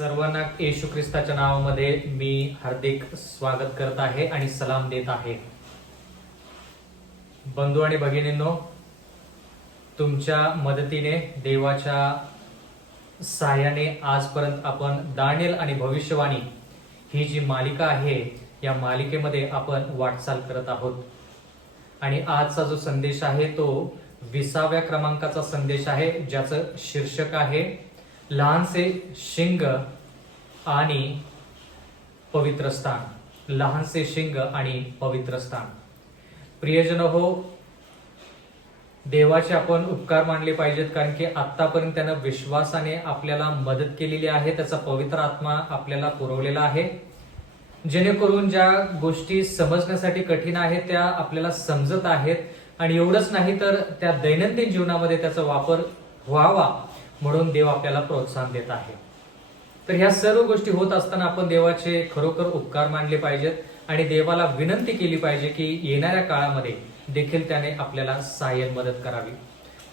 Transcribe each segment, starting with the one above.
सर्वांना येशू ख्रिस्ताच्या नावामध्ये मी हार्दिक स्वागत करत आहे आणि सलाम देत आहे. बंधू आणि भगिनींनो, तुमच्या मदतीने, देवाच्या सहाय्याने आजपर्यंत आपण दानिएल आणि भविष्यवाणी ही जी मालिका आहे या मालिकेमध्ये आपण वाटचाल करत आहोत. आणि आजचा जो संदेश आहे तो 20व्या क्रमांकाचा संदेश आहे, ज्याचं शीर्षक आहे लहानसे शिंग आणि पवित्र स्थान. लहानसे शिंग आणि पवित्र स्थान. प्रियजन हो, देवाचे आपण उपकार मानले पाहिजेत, कारण की आतापर्यंत त्यानं विश्वासाने आपल्याला मदत केलेली आहे. त्याचा पवित्र आत्मा आपल्याला पुरवलेला आहे, जेणेकरून ज्या गोष्टी समजण्यासाठी कठीण आहेत त्या आपल्याला समजत आहेत. आणि एवढंच नाही तर त्या दैनंदिन जीवनामध्ये त्याचा वापर व्हावा म्हणून देव आपल्याला प्रोत्साहन देत आहे. तर ह्या सर्व गोष्टी होत असताना आपण देवाचे खरोखर उपकार मानले पाहिजेत आणि देवाला विनंती केली पाहिजे की येणाऱ्या काळामध्ये देखील त्याने आपल्याला सहाय्य मदत करावी.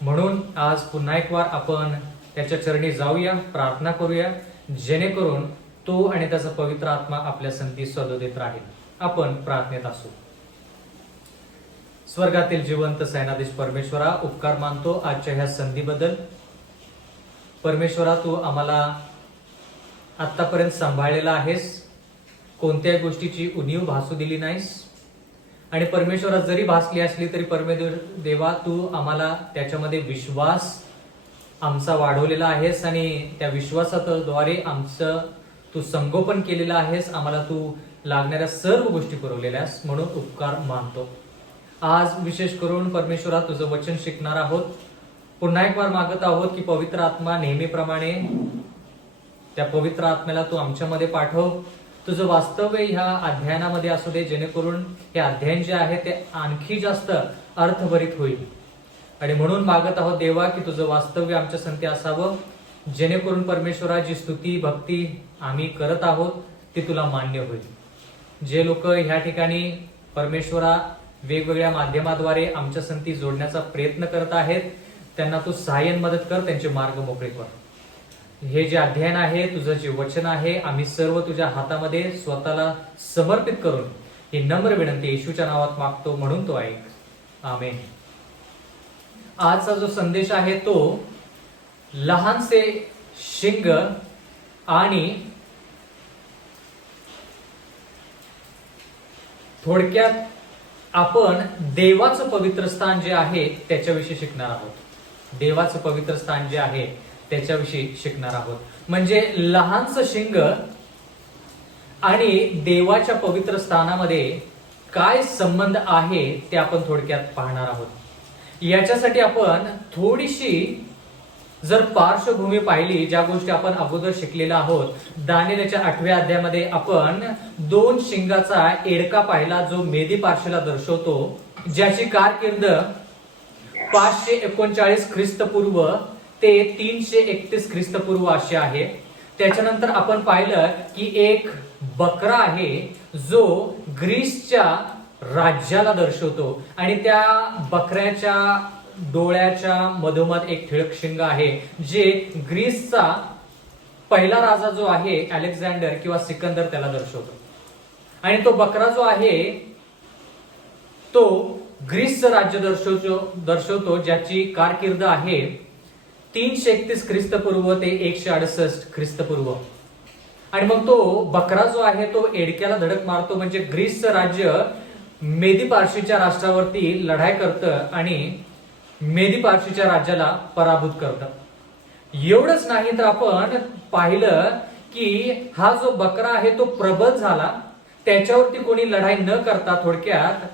म्हणून आज पुन्हा एक वार आपण त्याच्या चरणी जाऊया, प्रार्थना करूया, जेणेकरून तो आणि त्याचा पवित्र आत्मा आपल्या संती सदोदित राहील. आपण प्रार्थनेत असू. स्वर्गातील जिवंत सेनाधीश परमेश्वरा, उपकार मानतो आजच्या ह्या संधीबद्दल. परमेश्वरा, तू आम्हाला आतापर्यंत सांभाळलेला आहेस, कोणत्याही गोष्टीची उणीव भासू दिली नाहीस. आणि परमेश्वरा, जरी भासली असली तरी परमेश्वर देवा, तू आम्हाला त्याच्यामध्ये विश्वास आमचा वाढवलेला आहेस आणि त्या विश्वासाद्वारे आमचं तू संगोपन केलेलं आहेस. आम्हाला तू लागणाऱ्या सर्व गोष्टी पुरवलेल्या आहेस, म्हणून उपकार मानतो. आज विशेष करून परमेश्वरा तुझं वचन शिकणार आहोत. पुन्हा एक वार मागत आहोत की पवित्र आत्मा नेहमीप्रमाणे त्या पवित्र आत्म्याला तू आमच्यामध्ये पाठव. तुझं वास्तव्य ह्या अध्ययनामध्ये असू दे, जेणेकरून हे अध्ययन जे आहे ते आणखी जास्त अर्थभरित होईल. आणि म्हणून मागत आहोत देवा की तुझं वास्तव्य आमच्या संती असावं, जेणेकरून परमेश्वरा जी स्तुती भक्ती आम्ही करत आहोत ती तुला मान्य होईल. जे लोक ह्या ठिकाणी परमेश्वरा वेगवेगळ्या माध्यमाद्वारे आमच्या संती जोडण्याचा प्रयत्न करत आहेत, त्यांना तू सहाय्य मदत कर, त्यांचे मार्ग मोकळे कर. हे जे अध्ययन आहे, तुझं जे वचन आहे, आम्ही सर्व तुझ्या हातामध्ये स्वतःला समर्पित करून ही नम्र विनंती येशूच्या नावात मागतो, म्हणून तो ऐक. आमेन. आजचा जो संदेश आहे तो लहानसे शिंग आणि थोडक्यात आपण देवाचं पवित्र स्थान जे आहे त्याच्याविषयी शिकणार आहोत. देवाचं पवित्र स्थान जे आहे त्याच्याविषयी शिकणार आहोत. म्हणजे लहानसं शिंग आणि देवाच्या पवित्र स्थानामध्ये काय संबंध आहे ते आपण थोडक्यात पाहणार आहोत. याच्यासाठी आपण थोडीशी जर पार्श्वभूमी पाहिली, ज्या गोष्टी आपण अगोदर शिकलेल्या आहोत. दानिएलच्या 8व्या अध्यायामध्ये आपण 2 शिंगाचा एडका पाहिला, जो मेदी पार्शीला दर्शवतो, ज्याची कारकीर्द 539 ख्रिस्तपूर्व ते 331 ख्रिस्तपूर्व अशी आहे. त्याच्यानंतर आपण पाहिलं की एक बकरा आहे जो ग्रीसच्या राज्याला दर्शवतो आणि त्या बकऱ्याच्या डोळ्याच्या मधोमध एक ठिळक शिंग आहे, जे ग्रीसचा पहिला राजा जो आहे अलेक्झांडर किंवा सिकंदर त्याला दर्शवतो. आणि तो बकरा जो आहे तो ग्रीसचं राज्य दर्शवतो, ज्याची कारकीर्द आहे 331 ख्रिस्तपूर्व ते 168 ख्रिस्तपूर्व. आणि मग तो बकरा जो आहे तो एडक्याला धडक मारतो, म्हणजे ग्रीसचं राज्य मेदी पार्शीच्या राष्ट्रावरती लढाई करतं आणि मेदी पार्शीच्या राज्याला पराभूत करतं. एवढंच नाही तर आपण पाहिलं की हा जो बकरा आहे तो प्रबल झाला, त्याच्यावरती कोणी लढाई न करता थोडक्यात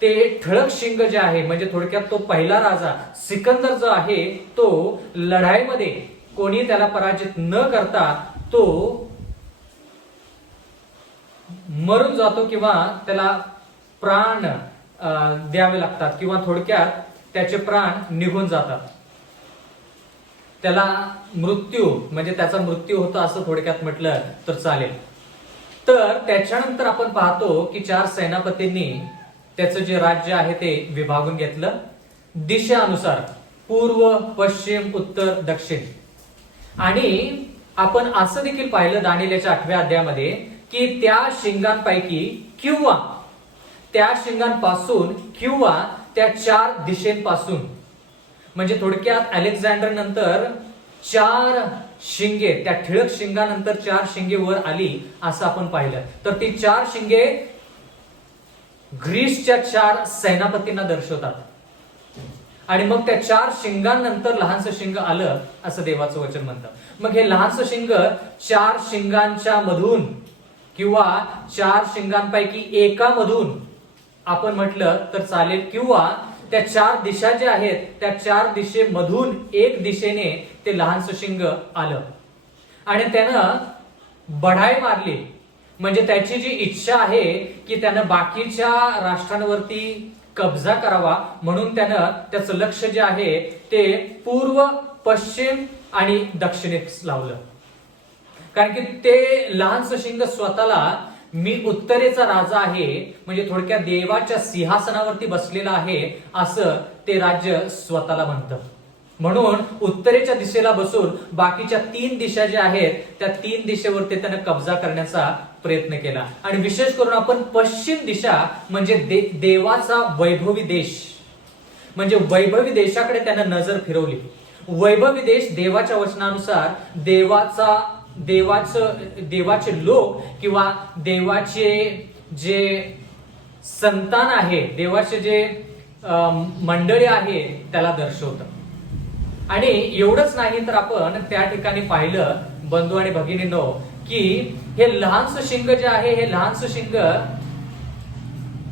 ते ठळक शिंग जे आहे, म्हणजे थोडक्यात तो पहिला राजा सिकंदर जो आहे तो लढाईमध्ये कोणी त्याला पराजित न करता तो मरून जातो किंवा त्याला प्राण द्यावे लागतात, किंवा थोडक्यात त्याचे प्राण निघून जातात. त्याला मृत्यू, म्हणजे त्याचा मृत्यू होतो असं थोडक्यात म्हटलं तर चालेल. तर त्याच्यानंतर आपण पाहतो की 4 सेनापतींनी त्याचं जे राज्य आहे ते विभागून घेतलं दिशेनुसार, पूर्व, पश्चिम, उत्तर, दक्षिण. आणि आपण असं देखील पाहिलं दानिएलच्या 8व्या अध्यायामध्ये की त्या शिंगांपैकी किंवा त्या शिंगांपासून किंवा त्या 4 दिशेंपासून, म्हणजे थोडक्यात अलेक्झांडर नंतर 4 शिंगे, त्या ठिळक शिंगानंतर 4 शिंगे वर आली असं आपण पाहिलं. तर ती 4 शिंगे ग्रीसच्या 4 सेनापतींना दर्शवतात. आणि मग त्या 4 शिंगांनंतर लहानसं शिंग आलं असं देवाचं वचन म्हणतं. मग हे लहानसं शिंग 4 शिंगांच्या मधून किंवा 4 शिंगांपैकी एकामधून आपण म्हटलं तर चालेल, किंवा त्या 4 दिशा ज्या आहेत त्या 4 दिशेमधून एक दिशेने ते लहानसं शिंग आलं आणि त्यानं बढाई मारली. म्हणजे त्याची जी इच्छा आहे की त्यानं बाकीच्या राष्ट्रांवरती कब्जा करावा, म्हणून त्यानं त्याचं लक्ष जे आहे ते पूर्व, पश्चिम आणि दक्षिणेत लावलं. कारण की ते लहानसं शिंग स्वतःला मी उत्तरेचा राजा आहे, म्हणजे थोडक्यात देवाच्या सिंहासनावरती बसलेला आहे असं ते राज्य स्वतःला म्हणतं. म्हणून उत्तरेच्या दिशेला बसून बाकीच्या 3 दिशा ज्या आहेत त्या 3 दिशेवरती त्यानं कब्जा करण्याचा प्रयत्न केला. आणि विशेष करून आपण पश्चिम दिशा म्हणजे देवाचा वैभवी देश, म्हणजे वैभवी देशाकडे त्यानं नजर फिरवली. वैभवी देश देवाच्या वचनानुसार देवाचे लोक किंवा देवाचे जे संतान आहे, देवाचे जे मंडळी आहे त्याला दर्शवतं. आणि एवढंच नाही तर आपण त्या ठिकाणी पाहिलं बंधू आणि भगिनींनो की हे लहानसं शिंग जे आहे, हे लहानसं शिंग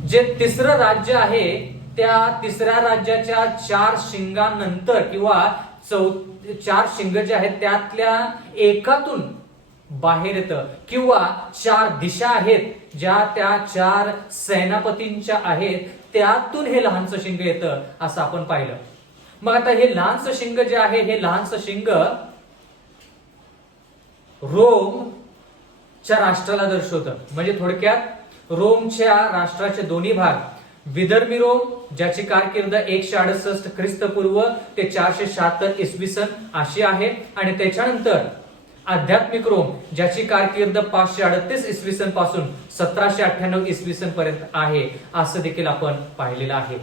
जे 3रं राज्य आहे त्या 3ऱ्या राज्याच्या 4 शिंगानंतर किंवा 4 शिंग जे आहेत त्यातल्या एकातून बाहेर येतं, किंवा 4 दिशा आहेत ज्या त्या 4 सेनापतींच्या आहेत त्यातून हे लहानसं शिंग येतं असं आपण पाहिलं. मग आता हे लहानसं शिंग जे आहे, हे लहानसं शिंग रोमच्या राष्ट्राला दर्शवतं. म्हणजे थोडक्यात रोमच्या राष्ट्राचे दोन्ही भाग, विदर्भी रोम ज्याची कारकीर्द 168 ख्रिस्तपूर्व ते 476 इसवी सन अशी आहे, आणि त्याच्यानंतर आध्यात्मिक रोम ज्याची कारकीर्द 538 इसवी सन पासून 1798 इसवी सन पर्यंत आहे असं देखील आपण पाहिलेलं आहे.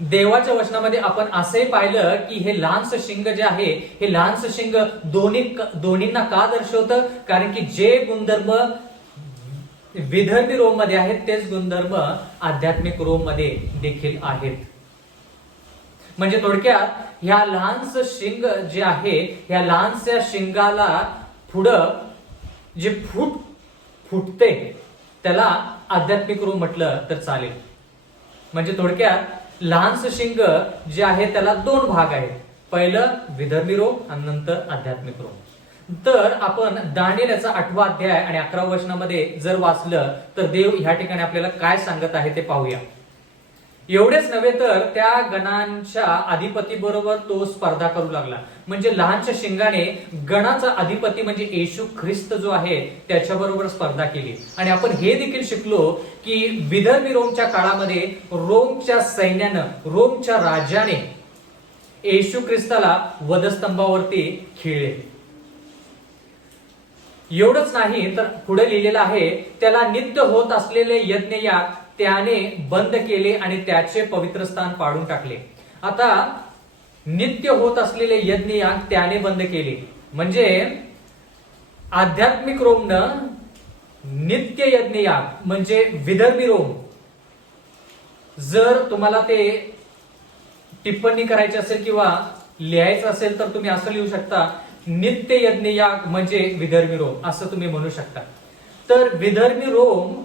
देवाच्या वचनामध्ये आपण असंही पाहिलं की हे लहानसं शिंग जे आहे, हे लहानसं शिंग दोन्हींना का दर्शवतं? कारण की जे गुणधर्म विदर्भी रोम मध्ये आहेत तेच गुणधर्म आध्यात्मिक रोम मध्ये देखील आहेत. म्हणजे थोडक्यात ह्या लहानसं शिंग जे आहे, ह्या लहानशा शिंगाला पुढं जे फुटते त्याला आध्यात्मिक रोम म्हटलं तर चालेल. म्हणजे थोडक्यात लहानसं शिंग जे आहे त्याला 2 भाग आहेत, पहिलं विदर्भी रोम आणि नंतर आध्यात्मिक रोम. तर आपण दानिएलचा 8वा अध्याय आणि 11व्या वचनामध्ये जर वाचलं तर देव ह्या ठिकाणी आपल्याला काय सांगत आहे ते पाहूया. एवढेच नव्हे तर त्या गणांच्या अधिपती बरोबर तो स्पर्धा करू लागला. म्हणजे लहानशा शिंगाने गणाचा अधिपती म्हणजे येशू ख्रिस्त जो आहे त्याच्याबरोबर स्पर्धा केली. आणि आपण हे देखील शिकलो की विदर्भी रोमच्या काळामध्ये रोमच्या सैन्यानं, रोमच्या राजाने येशू ख्रिस्ताला वधस्तंभावरती खिळले. एवढंच नाही तर पुढे लिहिलेलं आहे, त्याला नित्य होत असलेले यज्ञयाग त्याने बंद केले आणि त्याचे पवित्र स्थान पाडून टाकले. आता नित्य होत असलेले यज्ञयाग त्याने बंद केले म्हणजे आध्यात्मिक रोमनं नित्य यज्ञयाग म्हणजे विदर्भी रोम, जर तुम्हाला ते टिप्पणी करायची असेल किंवा लिहायचं असेल तर तुम्ही असं लिहू शकता, नित्य यज्ञयाग म्हणजे विदर्भी रोम असं तुम्ही म्हणू शकता. तर विदर्भी रोम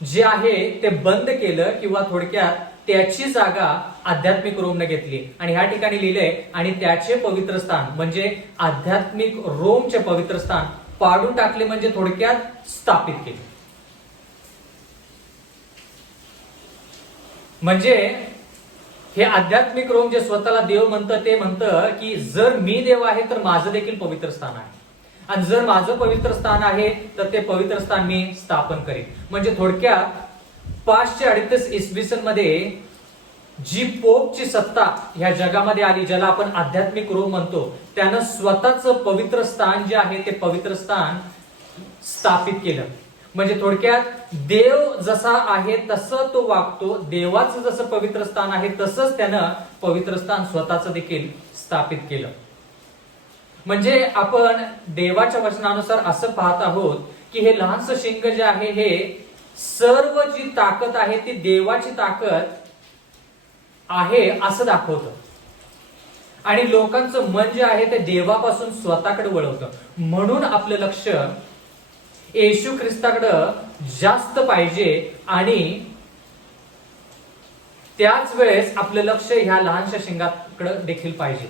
जे आहे ते बंद केलं किंवा थोडक्यात त्याची जागा आध्यात्मिक रोमने घेतली. आणि ह्या ठिकाणी लिहिलंय आणि त्याचे पवित्र स्थान म्हणजे आध्यात्मिक रोमचे पवित्र स्थान पाडून टाकले म्हणजे थोडक्यात स्थापित केले. म्हणजे हे आध्यात्मिक रोम जे स्वतःला देव म्हणतं ते म्हणतं की जर मी देव आहे तर माझं देखील पवित्र स्थान आहे, आणि जर माझं पवित्र स्थान आहे तर ते पवित्र स्थान मी स्थापन करेन. म्हणजे थोडक्यात 538 इसवी सन मध्ये जी पोपची सत्ता ह्या जगामध्ये आली, ज्याला आपण आध्यात्मिक रोम म्हणतो, त्यानं स्वतःच पवित्र स्थान जे आहे ते पवित्र स्थान स्थापित केलं. म्हणजे थोडक्यात देव जसा आहे तसं तो वागतो, देवाचं जसं पवित्र स्थान आहे तसंच त्यानं पवित्र स्थान स्वतःच देखील स्थापित केलं. म्हणजे आपण देवाच्या वचनानुसार असं पाहत आहोत की हे लहानसं शिंग जे आहे हे सर्व जी ताकद आहे ती देवाची ताकद आहे असं दाखवतं आणि लोकांचं मन जे आहे ते देवापासून स्वतःकडे वळवतं. म्हणून आपलं लक्ष येशू ख्रिस्ताकडं जास्त पाहिजे आणि त्याच वेळेस आपलं लक्ष ह्या लहानशा शिंगाकडे देखील पाहिजे.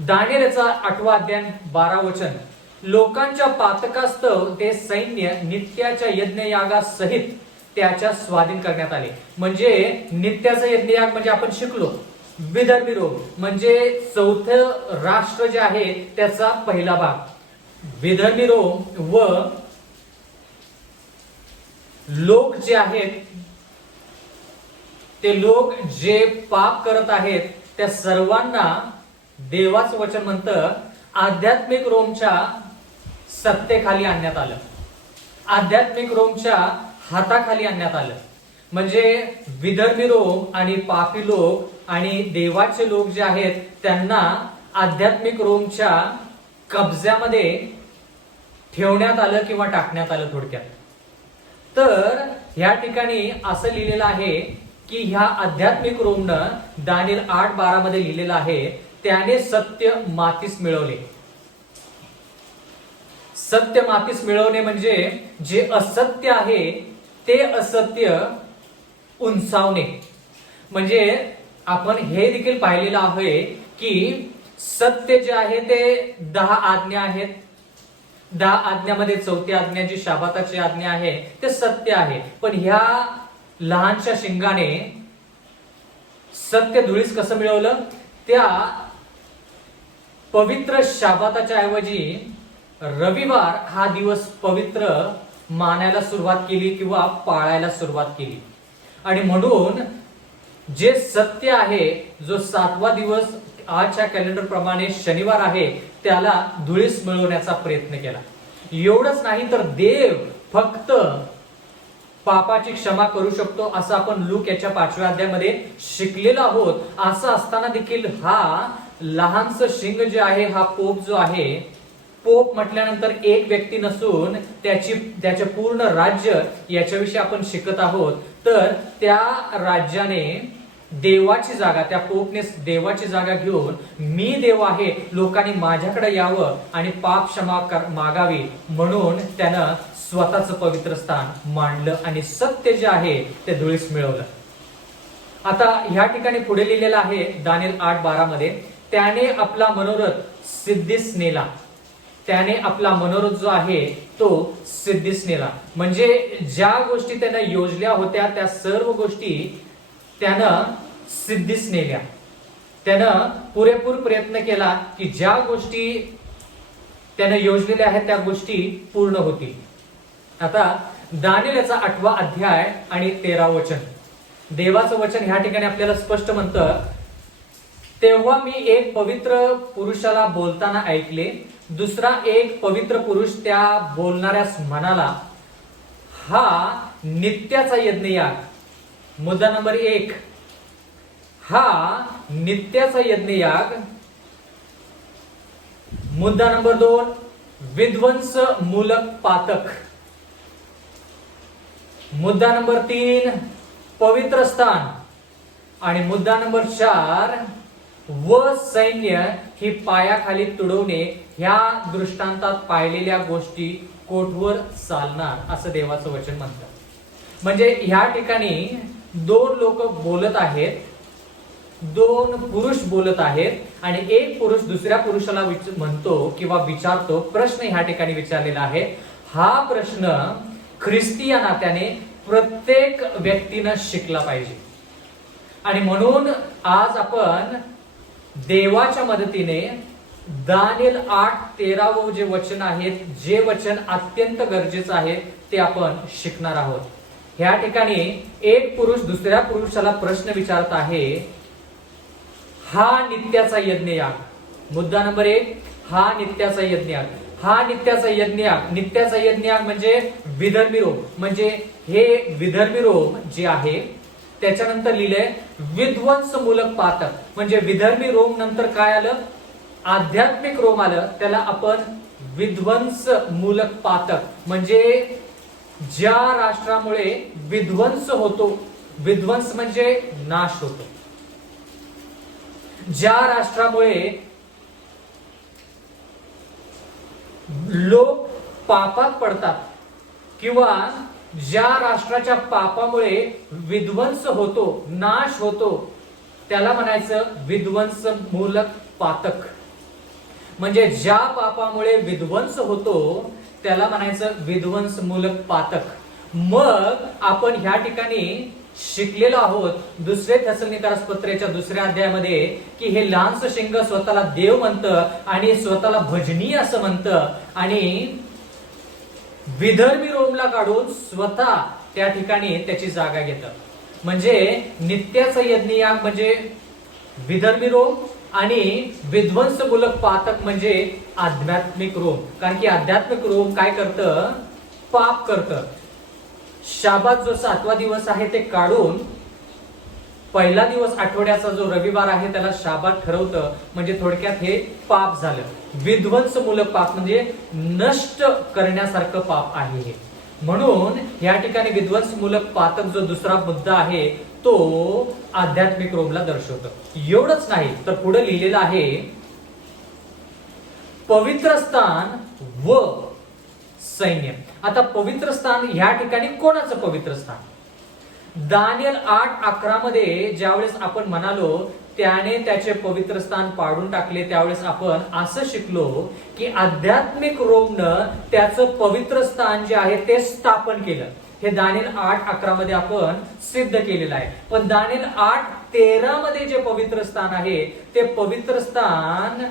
दानिएलचा 8वा अध्याय 12 वचन, लोकांच्या पातकास्तव ते सैन्य नित्याच्या यज्ञयागासहित त्याच्या स्वाधीन करण्यात आले. म्हणजे नित्याचा यज्ञयाग म्हणजे आपण शिकलो विधर्मी रोम, म्हणजे चौथं राष्ट्र जे आहे त्याचा पहिला भाग. विधर्मी रोम व लोक जे आहेत ते लोक जे पाप करत आहेत त्या सर्वांना देवाचं वचन म्हणतं आध्यात्मिक रोमच्या सत्तेखाली आणण्यात आलं, आध्यात्मिक रोमच्या हाताखाली आणण्यात आलं. म्हणजे विधर्मी रोम आणि पापी लोक आणि देवाचे लोक जे आहेत त्यांना आध्यात्मिक रोमच्या कब्ज्यामध्ये ठेवण्यात आलं किंवा टाकण्यात आलं थोडक्यात. तर या ठिकाणी असं लिहिलेलं आहे की ह्या आध्यात्मिक रोमनं दानिएल 8:12 मध्ये लिहिलेलं आहे, त्याने सत्य मातीस मिळवले. सत्य मातीस मिळवणे म्हणजे जे असत्य आहे ते असत्य उंचावणे. म्हणजे आपण हे देखील पाहिलेलं आहे की सत्य जे आहे ते 10 आज्ञा आहेत. 10 आज्ञामध्ये चौथी आज्ञा जी शाबाताची आज्ञा आहे ते सत्य आहे. पण ह्या लहानशा शिंगाने सत्य धुळीस कसं मिळवलं? त्या पवित्र शाबाताच्या ऐवजी रविवार हा दिवस पवित्र मानायला सुरुवात केली किंवा पाळायला सुरुवात केली. आणि म्हणून जे सत्य आहे, जो 7वा दिवस आजच्या कॅलेंडर प्रमाणे शनिवार आहे, त्याला धुळीस मिळवण्याचा प्रयत्न केला. एवढंच नाही तर देव फक्त पापाची क्षमा करू शकतो असं आपण लूक याच्या 5व्या अध्यायामध्ये शिकलेलो आहोत. असं असताना देखील हा लहानसं शिंग जे आहे, हा पोप जो आहे, पोप म्हटल्यानंतर एक व्यक्ती नसून त्याचे पूर्ण राज्य याच्याविषयी आपण शिकत आहोत. तर त्या राज्याने देवाची जागा, त्या पोपने देवाची जागा घेऊन मी देव आहे, लोकांनी माझ्याकडे यावं आणि पाप क्षमा मागावी म्हणून त्यानं स्वतःचं पवित्र स्थान मांडलं आणि सत्य जे आहे ते धुळीस मिळवलं. आता ह्या ठिकाणी पुढे लिहिलेलं आहे दानिएल 8:12 मध्ये, त्याने आपला मनोरथ सिद्धीस नेला. त्याने आपला मनोरथ जो आहे तो सिद्धीस नेला. म्हणजे ज्या गोष्टी त्यानं योजल्या होत्या त्या सर्व गोष्टी त्यानं सिद्धीस नेल्या. त्यानं पुरेपूर प्रयत्न केला की ज्या गोष्टी त्यानं योजलेल्या आहेत त्या गोष्टी पूर्ण होतील. आता दानिएलचा 8वा अध्याय आणि 13 वचन, देवाचं वचन ह्या ठिकाणी आपल्याला स्पष्ट म्हणतं, तेव्हा मी एक पवित्र पुरुषाला बोलताना ऐकले. दुसरा एक पवित्र पुरुष त्या बोलणाऱ्यास म्हणाला, हा नित्याचा यज्ञयाग. मुद्दा नंबर 1, हा नित्याचा यज्ञयाग. मुद्दा नंबर 2, विध्वंस मूलक पातक. मुद्दा नंबर 3, पवित्र स्थान. आणि मुद्दा नंबर 4, व सैन्य ही पायाखाली तुडवणे. ह्या दृष्टांतात पाहिलेल्या गोष्टी कोठवर चालणार असं देवाचं वचन म्हणतं. म्हणजे ह्या ठिकाणी 2 लोक बोलत आहेत, 2 पुरुष बोलत आहेत आणि एक पुरुष दुसऱ्या पुरुषाला म्हणतो किंवा विचारतो. प्रश्न ह्या ठिकाणी विचारलेला आहे. हा प्रश्न ख्रिस्ती या नात्याने प्रत्येक व्यक्तीनं शिकला पाहिजे. आणि म्हणून आज आपण देवाच्या मदतीने दानिएल 8:13 जे वचन आहेत, जे वचन अत्यंत गरजेचं आहे ते आपण शिकणार आहोत. ह्या ठिकाणी एक पुरुष दुसऱ्या पुरुषाला प्रश्न विचारत आहे, हा नित्याचा यज्ञयाग. मुद्दा नंबर 1, हा नित्याचा यज्ञयाग. हा नित्याचा यज्ञयाग, नित्याचा यज्ञयाग म्हणजे विधर्मी रोम. म्हणजे हे विधर्मी रोम जे आहे त्याच्यानंतर लिहिलंय विध्वंसमूलक पातक. म्हणजे विधर्मी रोम नंतर काय आलं, आध्यात्मिक रोम आलं. त्याला आपण विध्वंसमूलक पातक, म्हणजे ज्या राष्ट्रामुळे विध्वंस होतो, विध्वंस म्हणजे नाश होतो, ज्या राष्ट्रामुळे लोक पापात पडतात किंवा ज्या राष्ट्राच्या पापामुळे विध्वंस होतो, नाश होतो, त्याला म्हणायचं विध्वंसमूलक पातक. म्हणजे ज्या पापामुळे विध्वंस होतो त्याला म्हणायचं विध्वंसमूलक पातक. मग आपण ह्या ठिकाणी शिकलेलो आहोत दुसरे थेसलोनिकरास पत्रेच्या दुसऱ्या अध्यायामध्ये की हे लहानसं शिंग स्वतःला देव म्हणतं आणि स्वतःला भजनीय असं म्हणतं आणि विधर्मी रोमला काढून स्वतः त्या ठिकाणी त्याची जागा घेतं. म्हणजे नित्याचा यज्ञयाग म्हणजे विधर्मी रोम आणि विध्वंसमूलक पातक म्हणजे आध्यात्मिक रोम. कारण की आध्यात्मिक रोम काय करतं, पाप करतं. शाबात जो 7वा दिवस आहे ते काढून पहिला दिवस आठवड्याचा जो रविवार आहे त्याला शाबात ठरवतं. म्हणजे थोडक्यात हे पाप झालं. विध्वंसमूलक पाप म्हणजे नष्ट करण्यासारखं पाप आहे हे. म्हणून या ठिकाणी विध्वंसमूलक पातक जो दुसरा मुद्दा आहे तो आध्यात्मिक रोमला दर्शवतं. एवढंच नाही तर पुढे लिहिलेलं आहे पवित्र स्थान व सैन्य. आता पवित्र स्थान ह्या ठिकाणी कोणाचं पवित्र स्थान? दानियल 8:11 मध्ये ज्यावेळेस आपण म्हणालो त्याने त्याचे पवित्र स्थान पाडून टाकले, त्यावेळेस आपण असं शिकलो की आध्यात्मिक रोमनं त्याचं पवित्र स्थान जे आहे ते स्थापन केलं. हे दानियल 8:11 मध्ये आपण सिद्ध केलेलं आहे. पण दानियल 8:13 मध्ये जे पवित्र स्थान आहे ते पवित्र स्थान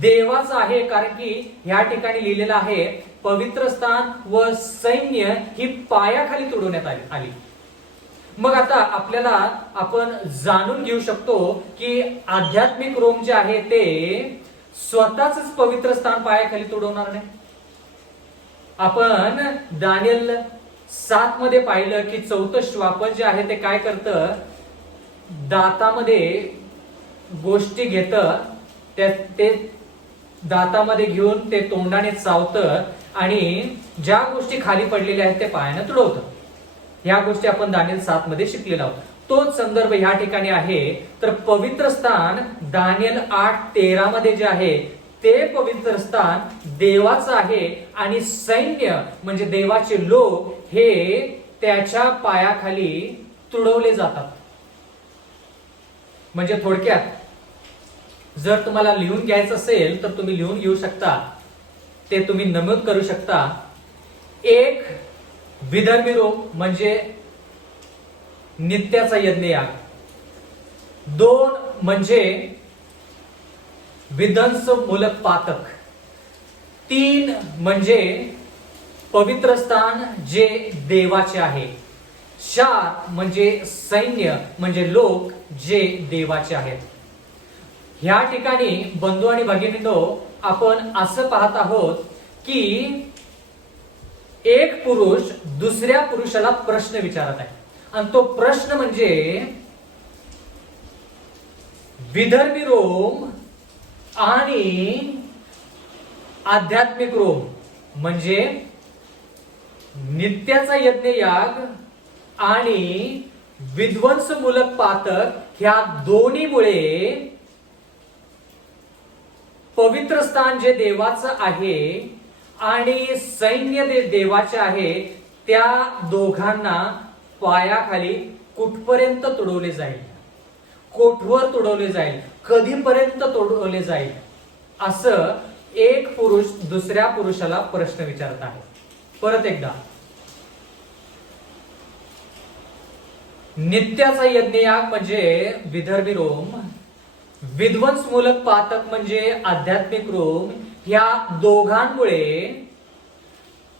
देवाचं आहे. कारण की ह्या ठिकाणी लिहिलेलं आहे पवित्र स्थान व सैन्य ही पायाखाली तुडवण्यात आली. मग आता आपल्याला आपण जाणून घेऊ शकतो की आध्यात्मिक रोम जे आहे ते स्वतःच पवित्र स्थान पायाखाली तुडवणार नाही. आपण दानियल 7 मध्ये पाहिलं की 4थं श्वापन जे आहे ते काय करतं, दातामध्ये गोष्टी घेतं, ते दातामध्ये घेऊन ते तोंडाने चावतं आणि ज्या गोष्टी खाली पडलेल्या आहेत ते पायाने तुडवतं. ह्या गोष्टी आपण दानियल 7 मध्ये शिकलेलो आहोत. तोच संदर्भ ह्या ठिकाणी आहे. तर पवित्र स्थान दानियल 8:13 मध्ये जे आहे ते पवित्र स्थान देवाचं आहे आणि सैन्य म्हणजे देवाचे लोक हे त्याच्या पायाखाली तुडवले जातात. म्हणजे थोडक्यात जर तुम्हाला लिहून घ्यायचं असेल तर तुम्ही लिहून घेऊ शकता, ते तुम्ही नमूद करू शकता. एक विधर्मी रोम म्हणजे नित्याचा यज्ञयाग, 2 म्हणजे विध्वंसमूलक पातक, 3 म्हणजे पवित्र स्थान जे देवाचे आहे, 4 म्हणजे सैन्य म्हणजे लोक जे देवाचे आहेत. ह्या ठिकाणी बंधू आणि भगिनींनो आपण असं पाहत आहोत की एक पुरुष दुसऱ्या पुरुषाला प्रश्न विचारत आहे आणि तो प्रश्न म्हणजे विधर्मी रोम आणि आध्यात्मिक रोम म्हणजे नित्याचा यज्ञयाग आणि विध्वंसमूलक पातक ह्या दोन्हीमुळे पवित्र स्थान जे देवाचं आहे आणि सैन्य देवाचे आहे त्या दोघांना पायाखाली कुठपर्यंत तुडवले जाईल, कोठवर तुडवले जाईल, कधीपर्यंत तुडवले जाईल असं एक पुरुष दुसऱ्या पुरुषाला प्रश्न विचारत आहे. परत एकदा, नित्याचा यज्ञयाग म्हणजे विधर्मी रोम, विध्वंसमूलक पातक म्हणजे आध्यात्मिक रोम, ह्या दोघांमुळे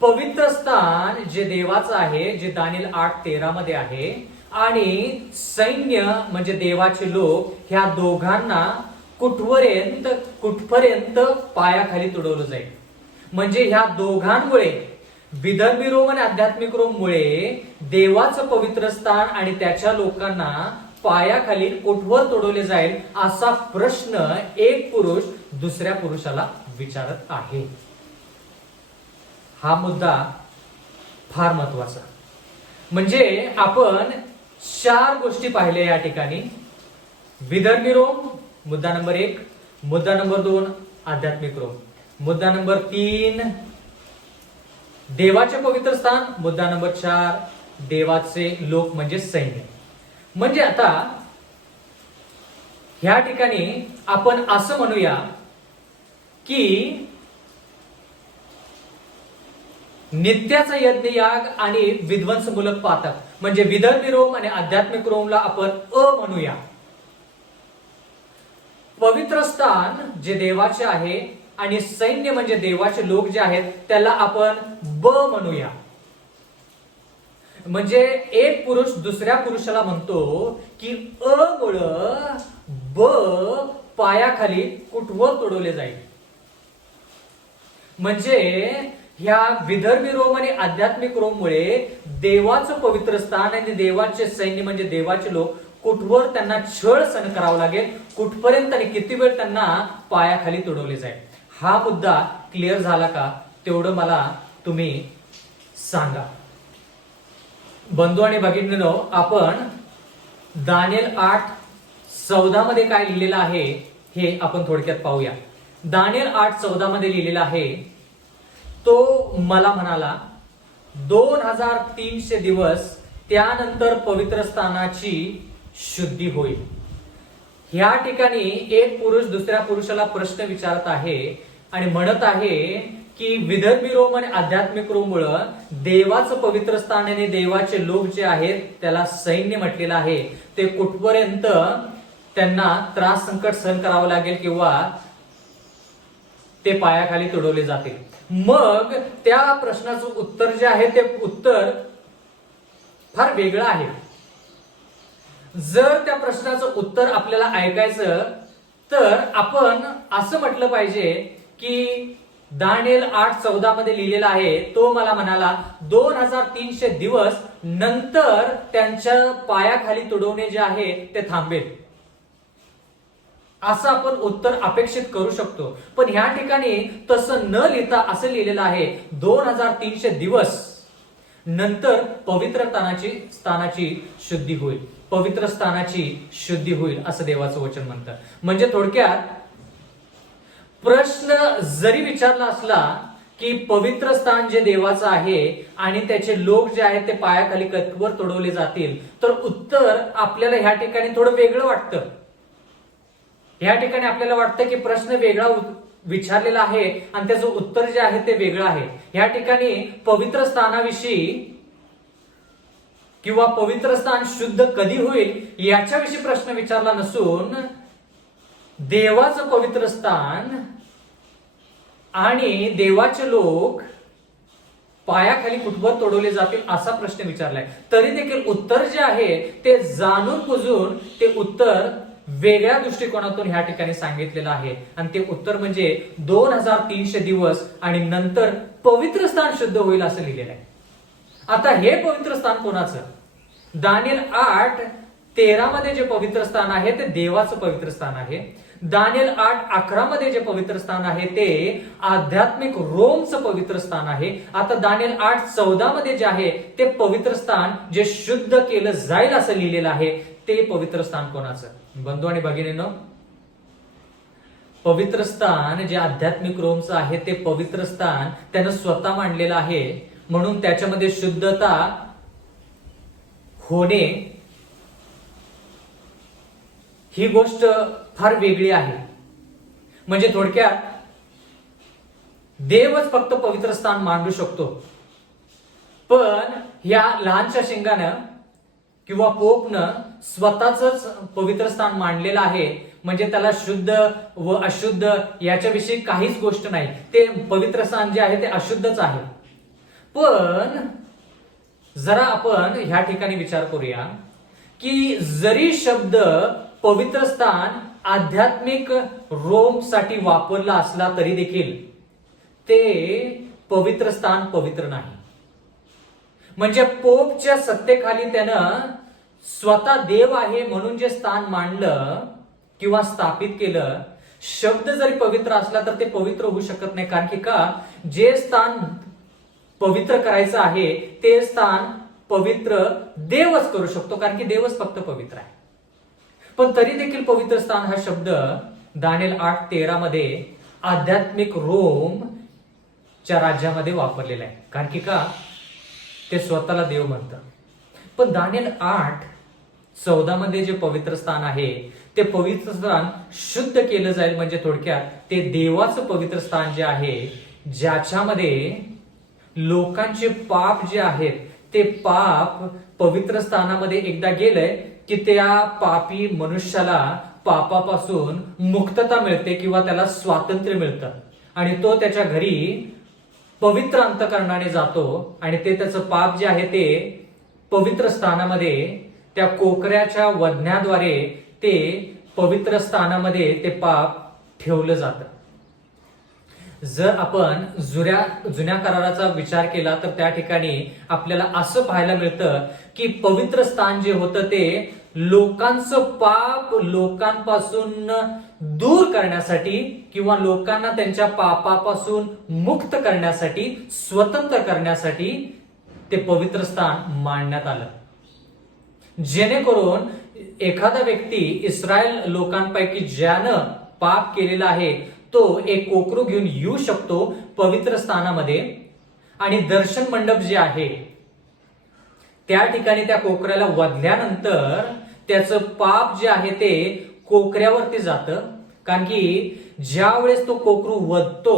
पवित्र स्थान जे देवाचं आहे, जे दानिएल 8:13 मध्ये आहे, आणि सैन्य म्हणजे देवाचे लोक, ह्या दोघांना कुठपर्यंत पायाखाली तुडवलं जाईल. म्हणजे ह्या दोघांमुळे, विधर्मी रोम आणि आध्यात्मिक रोममुळे देवाचं पवित्र स्थान आणि त्याच्या लोकांना पायाखाली कुठवर तुडवले जाईल असा प्रश्न एक पुरुष दुसऱ्या पुरुषाला विचारत आहे. हा मुद्दा फार महत्वाचा. म्हणजे आपण 4 गोष्टी पाहिल्या या ठिकाणी. विधर्मी रोम मुद्दा नंबर 1, मुद्दा नंबर 2 आध्यात्मिक रोम, मुद्दा नंबर 3 देवाचे पवित्र स्थान, मुद्दा नंबर 4 देवाचे लोक म्हणजे सैन्य. म्हणजे आता ह्या ठिकाणी आपण असं म्हणूया की नित्याचा यज्ञयाग आणि विध्वंसमूलक पातक, म्हणजे विधर्मी रोम आणि आध्यात्मिक रोमला आपण अ म्हणूया. पवित्र स्थान जे देवाचे आहे आणि सैन्य म्हणजे देवाचे लोक जे आहेत त्याला आपण ब म्हणूया. म्हणजे एक पुरुष दुसऱ्या पुरुषाला म्हणतो की अ मुळे ब पायाखाली कुठवर तुडवले जाईल. म्हणजे ह्या विधर्मी रोम आणि आध्यात्मिक रोममुळे देवाचं पवित्र स्थान आणि देवाचे सैन्य म्हणजे देवाचे लोक कुठवर त्यांना छळ सहन करावा लागेल, कुठपर्यंत आणि किती वेळ त्यांना पायाखाली तुडवले जाईल. हा मुद्दा क्लिअर झाला का तेवढं मला तुम्ही सांगा. बंधू आणि भगिनींनो, आपण दानिएल 8:14 मध्ये काय लिहिलेलं आहे हे आपण थोडक्यात पाहूया. दानिएल 8:14 मध्ये लिहिलेलं आहे, तो मला म्हणाला 2300 दिवस त्यानंतर पवित्र स्थानाची शुद्धी होईल. ह्या ठिकाणी एक पुरुष दुसऱ्या पुरुषाला प्रश्न विचारत आहे आणि म्हणत आहे की विधर्मी रोम आणि आध्यात्मिक रोममुळे देवाचं पवित्र स्थान आणि देवाचे लोक जे आहेत त्याला सैन्य म्हटलेलं आहे, ते कुठपर्यंत त्यांना त्रास संकट सहन करावं लागेल किंवा ते पायाखाली तुडवले जातील. मग त्या प्रश्नाचं उत्तर जे आहे ते उत्तर फार वेगळं आहे. जर त्या प्रश्नाचं उत्तर आपल्याला ऐकायचं तर आपण असं म्हटलं पाहिजे की दानिएल 8:14 मध्ये लिहिलेला आहे, तो मला म्हणाला 2300 दिवस नंतर त्यांच्या पायाखाली तुडवणे जे आहे ते थांबेल. असं आपण उत्तर अपेक्षित करू शकतो. पण ह्या ठिकाणी तसं न लिहिता असं लिहिलेलं आहे 2300 दिवस नंतर पवित्र स्थानाची शुद्धी होईल, पवित्र स्थानाची शुद्धी होईल असं देवाचं वचन म्हणतं. म्हणजे थोडक्यात प्रश्न जरी विचारला असला की पवित्र स्थान जे देवाचं आहे आणि त्याचे लोक जे आहेत ते पायाखाली कधीवर तुडवले जातील, तर उत्तर आपल्याला ह्या ठिकाणी थोडं वेगळं वाटतं. ह्या ठिकाणी आपल्याला वाटतं की प्रश्न वेगळा विचारलेला आहे आणि त्याचं उत्तर जे आहे ते वेगळं आहे. ह्या ठिकाणी पवित्र स्थानाविषयी किंवा पवित्र स्थान शुद्ध कधी होईल याच्याविषयी प्रश्न विचारला नसून देवाचं पवित्र स्थान आणि देवाचे लोक पायाखाली कुठवर तोडवले जातील असा प्रश्न विचारलाय. तरी देखील उत्तर जे आहे ते जाणून बुजून ते उत्तर वेगळ्या दृष्टिकोनातून ह्या ठिकाणी सांगितलेलं आहे. आणि ते उत्तर म्हणजे 2300 दिवस आणि नंतर पवित्र स्थान शुद्ध होईल असं लिहिलेलं आहे. आता हे पवित्र स्थान कोणाचं? दानिएल 8:13 मध्ये जे पवित्र स्थान आहे ते देवाचं पवित्र स्थान आहे. दानिएल 8:11 मध्ये जे पवित्र स्थान आहे ते आध्यात्मिक रोमचं पवित्र स्थान आहे. आता दानिएल 8:14 मध्ये जे आहे ते पवित्र स्थान जे शुद्ध केलं जाईल असं लिहिलेलं आहे, ते पवित्र स्थान कोणाचं? बंधू आणि भगिनींनो, पवित्र स्थान जे आध्यात्मिक रोमचं आहे ते पवित्र स्थान त्यानं स्वतः मांडलेलं आहे. म्हणून त्याच्यामध्ये शुद्धता होणे ही गोष्ट फार वेगळी आहे. म्हणजे थोडक्यात देवच फक्त पवित्र स्थान मांडू शकतो. पण या लहानशा शिंगानं किंवा पोपनं स्वतःच पवित्र स्थान मांडलेलं आहे. म्हणजे त्याला शुद्ध व अशुद्ध याच्याविषयी काहीच गोष्ट नाही. ते पवित्र स्थान जे आहे ते अशुद्धच आहे. पण जरा आपण ह्या ठिकाणी विचार करूया की जरी शब्द पवित्र स्थान आध्यात्मिक रोम साठी वापरला असला तरी देखील ते पवित्र स्थान पवित्र नाही. म्हणजे पोपच्या सत्तेखाली त्यानं स्वतः देव आहे म्हणून जे स्थान मांडलं किंवा स्थापित केलं, शब्द जरी पवित्र असला तर ते पवित्र होऊ शकत नाही. कारण की का, जे स्थान पवित्र करायचं आहे ते स्थान पवित्र देवच करू शकतो, कारण की देवच फक्त पवित्र आहे. पण तरी देखील पवित्र स्थान हा शब्द दानिएल 8:13 मध्ये आध्यात्मिक रोम च्या राज्यामध्ये वापरलेला आहे. कारण की का, ते स्वतःला देव म्हणतं. पण दानिएल 8:14 मध्ये जे पवित्र स्थान आहे ते पवित्र स्थान शुद्ध केलं जाईल. म्हणजे थोडक्यात ते देवाचं पवित्र स्थान जे आहे, ज्याच्यामध्ये लोकांचे पाप जे आहेत ते पाप पवित्र स्थानामध्ये एकदा गेलंय की त्या पापी मनुष्याला पापापासून मुक्तता मिळते किंवा त्याला स्वातंत्र्य मिळतं आणि तो त्याच्या घरी पवित्र अंतःकरणाने जातो आणि ते त्याचं पाप जे आहे ते पवित्र स्थानामध्ये त्या कोकऱ्याच्या वधनाद्वारे ते पवित्र स्थानामध्ये ते पाप ठेवलं जातं. जर आपण जुन्या कराराचा विचार केला तर त्या ठिकाणी आपल्याला असं पाहायला मिळतं की पवित्र स्थान जे होतं ते लोकांचं पाप लोकांपासून दूर करण्यासाठी किंवा लोकांना त्यांच्या पापापासून मुक्त करण्यासाठी, स्वतंत्र करण्यासाठी ते पवित्र स्थान मांडण्यात आलं. जेणेकरून एखादा व्यक्ती इस्रायल लोकांपैकी ज्यानं पाप केलेला आहे तो एक कोकरू घेऊन येऊ शकतो पवित्र स्थानामध्ये आणि दर्शन मंडप जे आहे त्या ठिकाणी त्या कोकऱ्याला वधल्यानंतर त्याचं पाप जे आहे ते कोकऱ्यावरती जातं. कारण की ज्या वेळेस तो कोकरू वधतो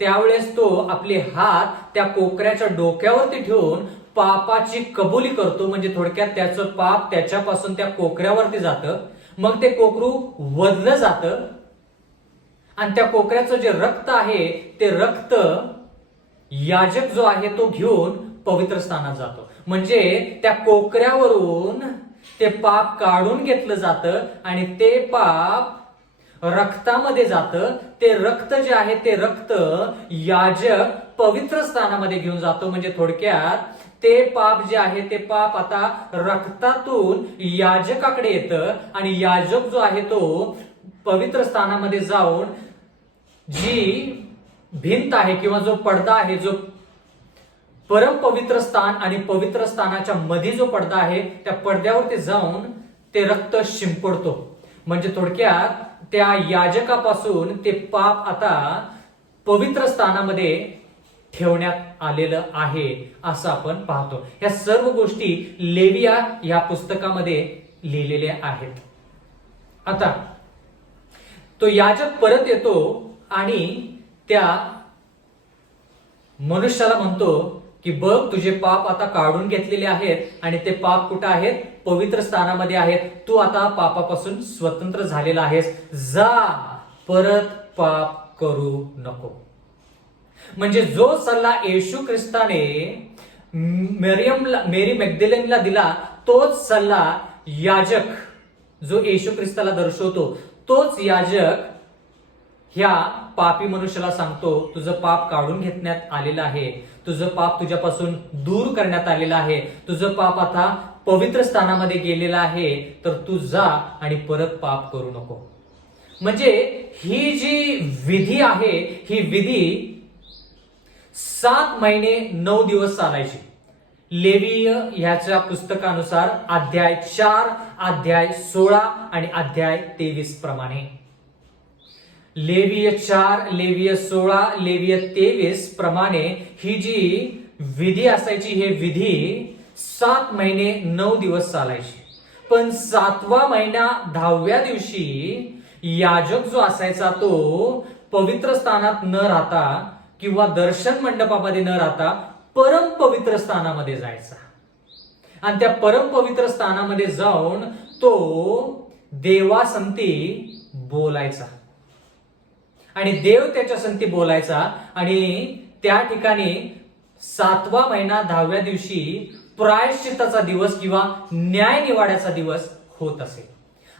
त्यावेळेस तो आपले हात त्या कोकऱ्याच्या डोक्यावरती ठेवून पापाची कबुली करतो. म्हणजे थोडक्यात त्याचं पाप त्याच्यापासून त्या कोकऱ्यावरती जातं. मग ते कोकरू वधलं जातं आणि त्या कोकऱ्याचं जे रक्त आहे ते रक्त याजक जो आहे तो घेऊन पवित्र स्थानात जातो. म्हणजे त्या कोकऱ्यावरून ते पाप काढून घेतलं जातं आणि ते पाप रक्तामध्ये जातं. ते रक्त जे आहे ते रक्त याजक पवित्र स्थानामध्ये घेऊन जातो. म्हणजे थोडक्यात ते पाप जे आहे ते पाप आता रक्तातून याजकाकडे येतं आणि याजक जो आहे तो पवित्र स्थानामध्ये जाऊन जी भिंत आहे किंवा जो पडदा आहे, जो परम पवित्र स्थान आणि पवित्र स्थानाच्या मध्ये जो पडदा आहे त्या पडद्यावरती जाऊन ते रक्त शिंपडतो. म्हणजे थोडक्यात त्या याजकापासून ते पाप आता पवित्र स्थानामध्ये ठेवण्यात आलेलं आहे असं आपण पाहतो. या सर्व गोष्टी लेविया या पुस्तकामध्ये लिहिलेल्या आहेत. आता तो याजक परत येतो आणि त्या मनुष्याला म्हणतो की बघ, तुझे पाप आता काढून घेतलेले आहेत आणि ते पाप कुठे आहेत? पवित्र स्थानामध्ये आहेत. तू आता पापापासून स्वतंत्र झालेला आहेस. जा, परत पाप करू नको. म्हणजे जो सल्ला येशू ख्रिस्ताने मेरी मॅग्दलेनला दिला तोच सल्ला याजक जो येशू ख्रिस्ताला दर्शवतो तोच याजक ह्या पापी मनुष्याला सांगतो, तुझं पाप काढून घेण्यात आलेलं आहे, तुझं पाप तुझ्यापासून दूर करण्यात आलेलं आहे, तुझं पाप आता पवित्र स्थानामध्ये गेलेलं आहे, तर तू जा आणि परत पाप करू नको. म्हणजे ही जी विधी आहे ही विधी 7 महिने 9 दिवस चालायची. लेवीय ह्याच्या पुस्तकानुसार अध्याय 4, अध्याय 16 आणि अध्याय 23 प्रमाणे. लेवीय 4, लेवीय 16, लेवीय 23 प्रमाणे ही जी विधी असायची हे विधी 7 महिने 9 दिवस चालायची. पण 7वा महिना 10व्या दिवशी याजक जो असायचा तो पवित्र स्थानात न राहता किंवा दर्शन मंडपामध्ये न राहता परम पवित्र स्थानामध्ये जायचा आणि त्या परम पवित्र स्थानामध्ये जाऊन तो देवासंती बोलायचा आणि देव त्याच्या संती बोलायचा आणि त्या ठिकाणी 7वा महिना 10व्या दिवशी प्रायश्चित्ताचा दिवस किंवा न्याय निवाड्याचा दिवस होत असे.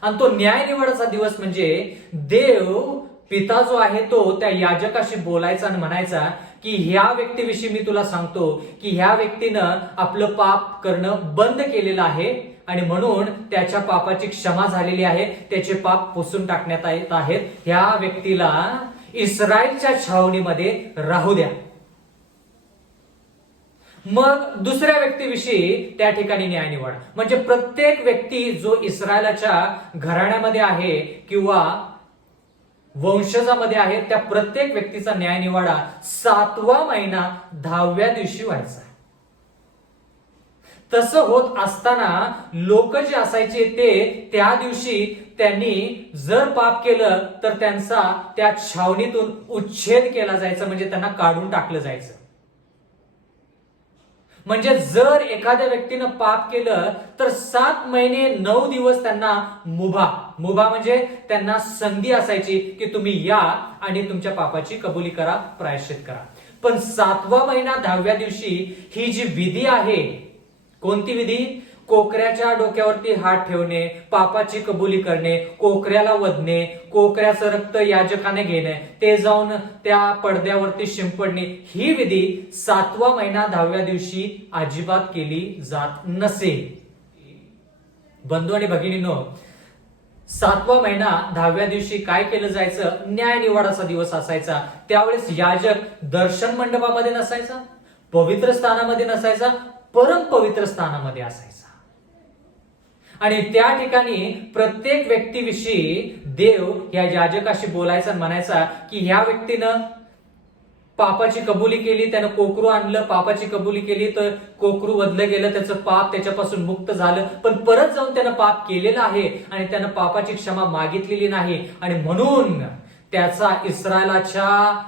आणि तो न्याय निवाड्याचा दिवस म्हणजे देव पिता जो आहे तो त्या याजकाशी बोलायचा आणि म्हणायचा की ह्या व्यक्तीविषयी मी तुला सांगतो की ह्या व्यक्तीनं आपलं पाप करणं बंद केलेलं आहे आणि म्हणून त्याच्या पापाची क्षमा झालेली आहे, त्याचे पाप पुसून टाकण्यात येत आहेत. ह्या व्यक्तीला इस्रायलच्या छावणीमध्ये राहू द्या. मग दुसऱ्या व्यक्तीविषयी त्या ठिकाणी न्याय निवाडा. म्हणजे प्रत्येक व्यक्ती जो इस्रायलाच्या घराण्यामध्ये आहे किंवा वंशजामध्ये आहे त्या प्रत्येक व्यक्तीचा न्याय निवाडा 7वा महिना 10व्या दिवशी व्हायचा. तसं होत असताना लोक जे असायचे ते त्या दिवशी त्यांनी जर पाप केलं तर त्यांचा त्या छावणीतून उच्छेद केला जायचा, म्हणजे त्यांना काढून टाकलं जायचं. म्हणजे जर एखाद्या व्यक्तीनं पाप केलं तर 7 महिने 9 दिवस त्यांना मुभा म्हणजे त्यांना संधी असायची की तुम्ही या आणि तुमच्या पापाची कबुली करा, प्रायश्चित करा. पण 7वा महिना 10व्या दिवशी ही जी विधी आहे, कोणती विधी? कोकऱ्याच्या डोक्यावरती हात ठेवणे, पापाची कबुली करणे, कोकऱ्याला वधणे, कोकऱ्याचं रक्त याजकाने घेणे, ते जाऊन त्या पडद्यावरती शिंपडणे, ही विधी 7वा महिना 10व्या दिवशी अजिबात केली जात नसे. बंधू आणि भगिनींनो, 7वा महिना 10व्या दिवशी काय केलं जायचं? न्याय निवाडाचा दिवस असायचा. त्यावेळेस याजक दर्शन मंडपामध्ये नसायचा, पवित्र स्थानामध्ये नसायचा, परम पवित्र स्थानामध्ये असायचा. आणि त्या ठिकाणी प्रत्येक व्यक्तीविषयी देव या याजकाशी बोलायचा आणि म्हणायचा की ह्या व्यक्तीनं पापाची कबुली केली, त्यानं कोकरू आणलं, पापाची कबुली केली तर कोकरू वधलं गेलं, त्याचं पाप त्याच्यापासून मुक्त झालं. पण परत जाऊन त्यानं पाप केलेलं आहे आणि त्यानं पापाची क्षमा मागितलेली नाही आणि म्हणून त्याचा इस्रायलाच्या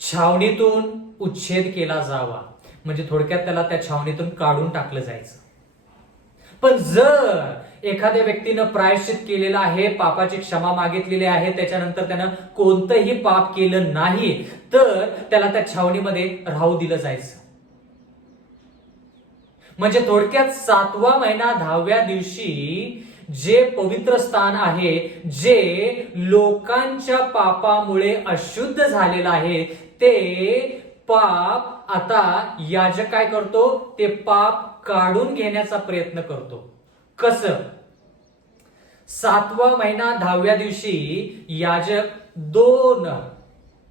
छावणीतून उच्छेद केला जावा. म्हणजे थोडक्यात त्याला त्या छावणीतून काढून टाकलं जायचं. पण जर एखाद्या व्यक्तीनं प्रायश्चित केलेलं आहे, पापाची क्षमा मागितलेली आहे, त्याच्यानंतर त्यानं कोणतंही पाप केलं नाही तर त्याला त्या छावणीमध्ये राहू दिलं जायचं. म्हणजे थोडक्यात 7वा महिना 10व्या दिवशी जे पवित्र स्थान आहे, जे लोकांच्या पापामुळे अशुद्ध झालेलं आहे, ते पाप आता याजक काय करतो? ते पाप काढून घेण्याचा प्रयत्न करतो. कसं? 7वा महिना 10व्या दिवशी याजक 2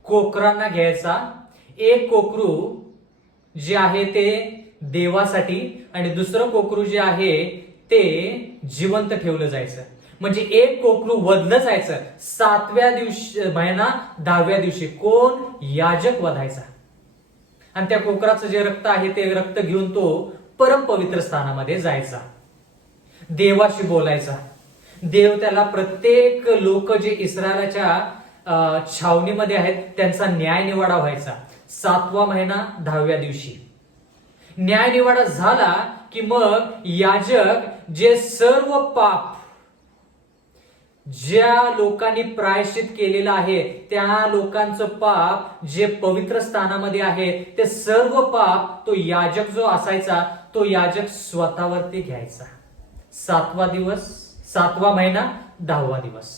कोकरांना घ्यायचा. एक कोकरू जे आहे ते देवासाठी आणि दुसरं कोकरू जे आहे ते जिवंत ठेवलं जायचं. म्हणजे एक कोकरू वधलं जायचं 7व्या दिवशी महिना 10व्या दिवशी. कोण? याजक वधायचा आणि त्या कोकराचं जे रक्त आहे ते रक्त घेऊन तो परम पवित्र स्थानामध्ये जायचा, देवाशी बोलायचा. देव त्याला प्रत्येक लोक जे इस्रायलाच्या छावणीमध्ये आहेत त्यांचा न्याय निवाडा व्हायचा 7वा महिना 10व्या दिवशी. न्याय निवाडा झाला की मग याजक जे सर्व पाप ज्या लोकांनी प्रायश्चित केलेलं आहे त्या लोकांचं पाप जे पवित्र स्थानामध्ये आहे ते सर्व पाप तो याजक जो असायचा तो याजक स्वतःवरती घ्यायचा. 7वा महिना 10वा दिवस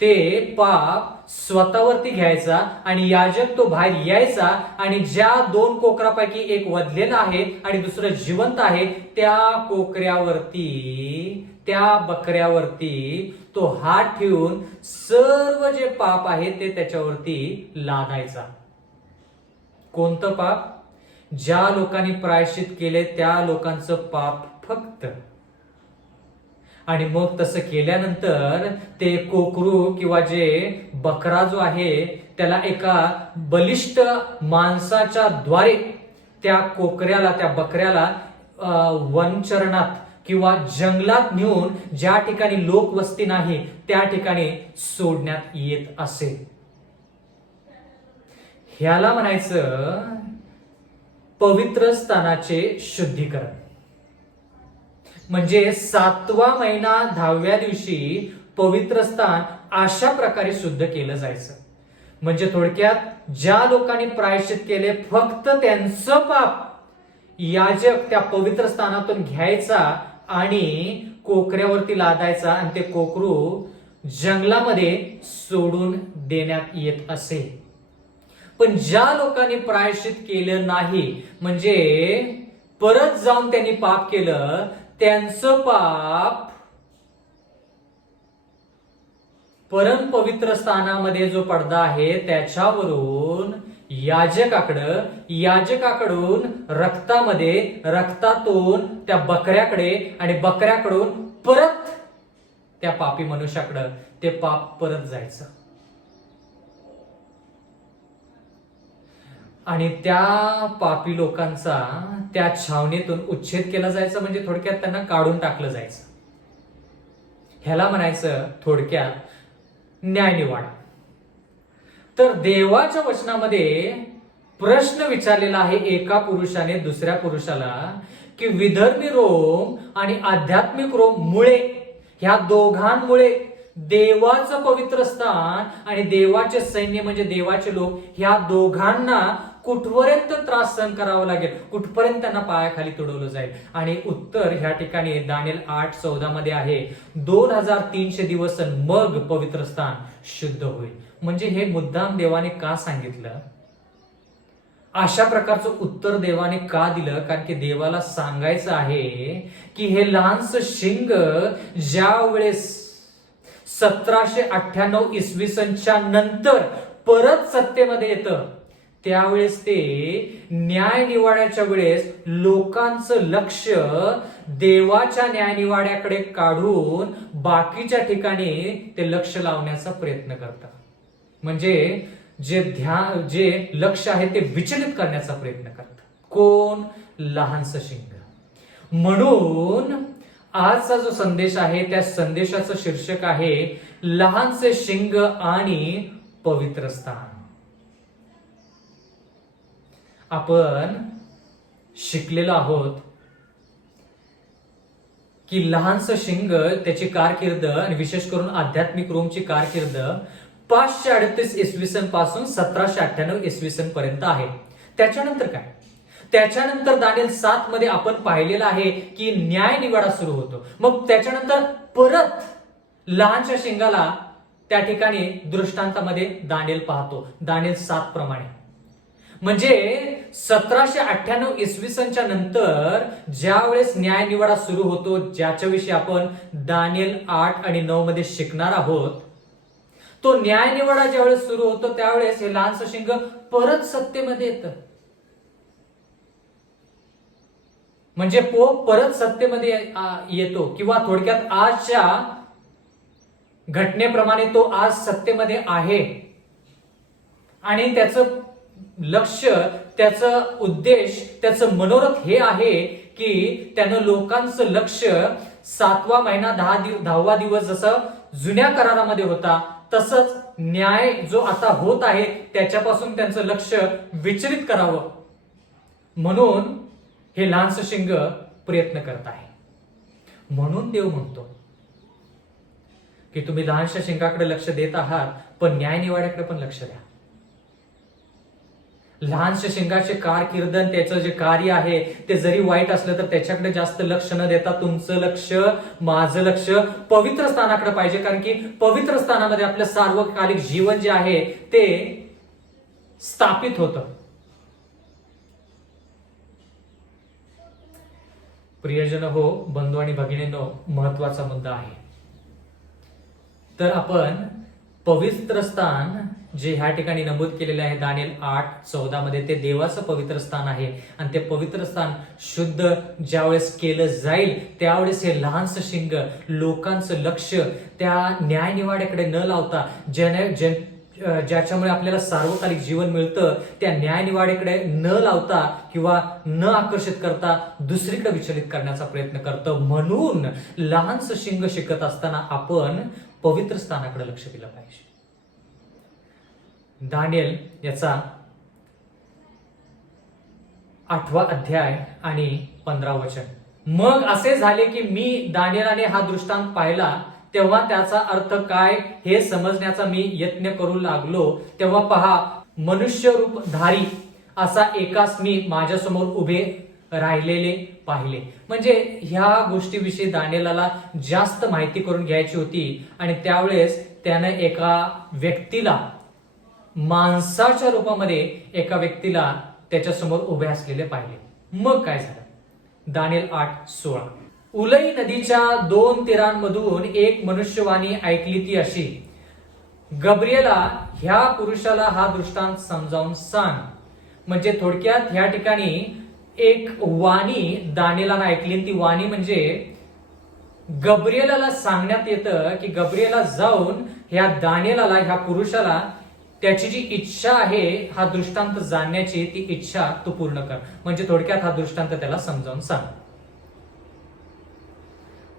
ते पाप स्वतःवरती घ्यायचा आणि याजक तो बाहेर यायचा आणि ज्या 2 कोकरापैकी एक वधलेला आहे आणि दुसरं जिवंत आहे त्या कोकऱ्यावरती, त्या बकऱ्यावरती तो हात ठेवून सर्व जे पाप आहे ते त्याच्यावरती लादायचा. कोणतं पाप? ज्या लोकांनी प्रायश्चित केले त्या लोकांचं पाप फक्त. आणि मग तसं केल्यानंतर ते कोकरू किंवा जे बकरा जो आहे त्याला एका बलिष्ठ माणसाच्या द्वारे त्या कोकऱ्याला, त्या बकऱ्याला वनचरणात किंवा जंगलात नेऊन ज्या ठिकाणी लोकवस्ती नाही त्या ठिकाणी सोडण्यात येत असे. ह्याला म्हणायचं पवित्र स्थानाचे शुद्धीकरण. म्हणजे 7वा महिना 10व्या दिवशी पवित्र स्थान अशा प्रकारे शुद्ध केलं जायचं. म्हणजे थोडक्यात ज्या लोकांनी प्रायश्चित केले फक्त त्यांचं पाप याजक त्या पवित्र स्थानातून घ्यायचा आणि कोकऱ्यावरती लादायचा आणि ते कोकरू जंगलामध्ये सोडून देण्यात येत असे. पण ज्या लोकांनी प्रायश्चित केलं नाही, म्हणजे परत जाऊन त्यांनी पाप केलं, त्यांचं पाप परम पवित्र स्थानामध्ये जो पडदा आहे त्याच्यावरून याजकाकडून रक्तातून त्या बकऱ्याकडे आणि बकऱ्याकडून परत त्या पापी मनुष्याकडे ते पाप परत जायचं आणि त्या पापी लोकांचा त्या छावणीतून उच्छेद केला जायचा, म्हणजे थोडक्यात त्यांना काढून टाकलं जायचं. ह्याला म्हणायचं थोडक्यात न्यायनिवाडा. तर देवाच्या वचनामध्ये प्रश्न विचारलेला आहे एका पुरुषाने दुसऱ्या पुरुषाला की विधर्मी रोम आणि आध्यात्मिक रोम मुळे, ह्या दोघांमुळे देवाचं पवित्र स्थान आणि देवाचे सैन्य म्हणजे देवाचे लोक, ह्या दोघांना कुठपर्यंत त्रास सहन करावा लागेल, कुठपर्यंत त्यांना पायाखाली तुडवलं जाईल. आणि उत्तर ह्या ठिकाणी दानिएल 8:14 मध्ये आहे 2300 दिवस मग पवित्र स्थान शुद्ध होईल. म्हणजे हे मुद्दाम देवाने का सांगितलं, अशा प्रकारचं उत्तर देवाने का दिलं, कारण की देवाला सांगायचं आहे की हे लहानसं शिंग ज्या वेळेस 1798 इसवी सनच्या नंतर परत सत्तेमध्ये येतं त्यावेळेस ते न्यायनिवाड्याच्या वेळेस लोकांचं लक्ष देवाच्या न्यायनिवाड्याकडे काढून बाकीच्या ठिकाणी ते लक्ष लावण्याचा प्रयत्न करतात. म्हणजे जे लक्ष आहे ते विचलित करण्याचा प्रयत्न करतात. कोण? लहानसं शिंग. म्हणून आजचा जो संदेश आहे त्या संदेशाचं शीर्षक आहे लहानसे शिंग आणि पवित्र स्थान. आपण शिकलेलो आहोत की लहानसं शिंग त्याची कारकीर्द आणि विशेष करून आध्यात्मिक रोमची कारकीर्द 538 इसवी सन पासून 1798 इसवी सन पर्यंत आहे. त्याच्यानंतर काय? त्याच्यानंतर दानिएल 7 मध्ये आपण पाहिलेलं आहे की न्यायनिवाडा सुरू होतो. मग त्याच्यानंतर परत लहानशा शिंगाला त्या ठिकाणी दृष्टांतामध्ये दानिएल पाहतो दानिएल 7 प्रमाणे. म्हणजे 1798 इसवी सनच्या नंतर ज्या वेळेस न्यायनिवाडा सुरू होतो, ज्याच्याविषयी आपण दानिएल 8 आणि 9 मध्ये शिकणार आहोत, तो न्यायनिवाडा ज्यावेळेस सुरू होतो त्यावेळेस हे लहानसं शिंग परत सत्तेमध्ये येतं. म्हणजे पोप परत सत्तेमध्ये येतो, किंवा थोडक्यात आजच्या घटनेप्रमाणे तो आज सत्तेमध्ये आहे आणि त्याचं लक्ष, त्याचं उद्देश, त्याचं मनोरथ हे आहे की त्यानं लोकांचं लक्ष 7वा महिना 10वा दिवस जसं जुन्या करारामध्ये होता तसंच न्याय जो आता होत आहे त्याच्यापासून त्यांचं लक्ष विचलित करावं म्हणून हे लहानसं शिंग प्रयत्न करत आहे. म्हणून देव म्हणतो की तुम्ही लहानशा शिंगाकडे लक्ष देत आहात पण न्यायनिवाड्याकडे पण लक्ष द्या. लहानशा शिंगाचे कारकीर्दन, त्याचं जे कार्य आहे ते जरी वाईट असलं तर त्याच्याकडे जास्त लक्ष न देता तुमचं लक्ष, माझं लक्ष पवित्र स्थानाकडे पाहिजे. कारण की पवित्र स्थानामध्ये आपलं सार्वकालिक जीवन जे आहे ते स्थापित होतं. प्रियजन हो, बंधू आणि भगिनींनो, महत्वाचा मुद्दा आहे. तर आपण पवित्र स्थान जे ह्या ठिकाणी नमूद केलेले आहे दानिएल 8:14 मध्ये, ते देवाचं पवित्र स्थान आहे आणि ते पवित्र स्थान शुद्ध ज्यावेळेस केलं जाईल त्यावेळेस हे लहानसं शिंग लोकांचं लक्ष त्या न्यायनिवाड्याकडे न लावता ज्याच्यामुळे आपल्याला सार्वकालिक जीवन मिळतं त्या न्यायनिवाड्याकडे न लावता किंवा न आकर्षित करता दुसरीकडे विचलित करण्याचा प्रयत्न करतं. म्हणून लहानसं शिंग शिकत असताना आपण पवित्र स्थानाकडे लक्ष दिलं पाहिजे. दानिएल याचा 8वा अध्याय आणि 15 वचन. मग असे झाले की मी दानिएलाने हा दृष्टांत पाहिला तेव्हा त्याचा अर्थ काय हे समजण्याचा मी यत्न करू लागलो, तेव्हा पहा मनुष्य रूपधारी असा एकाच मी माझ्यासमोर उभे राहिलेले पाहिले. म्हणजे ह्या गोष्टीविषयी दानिएलला जास्त माहिती करून घ्यायची होती आणि त्यावेळेस त्यानं एका व्यक्तीला, माणसाच्या रूपामध्ये एका व्यक्तीला त्याच्यासमोर उभे असलेले पाहिले. मग काय झालं? दानिएल 8:16, उलई नदीच्या 2 तीरांमधून एक मनुष्यवाणी ऐकली, ती अशी, गब्रिएला ह्या पुरुषाला हा दृष्टांत समजावून सांग. म्हणजे थोडक्यात ह्या ठिकाणी एक वाणी दानिएलानं ऐकली. ती वाणी म्हणजे गब्रिएलाला सांगण्यात येतं की गब्रिएला जाऊन ह्या दानिएलाला, ह्या पुरुषाला त्याची जी इच्छा आहे हा दृष्टांत जाणण्याची, ती इच्छा तू पूर्ण कर. म्हणजे थोडक्यात हा दृष्टांत त्याला समजावून सांग.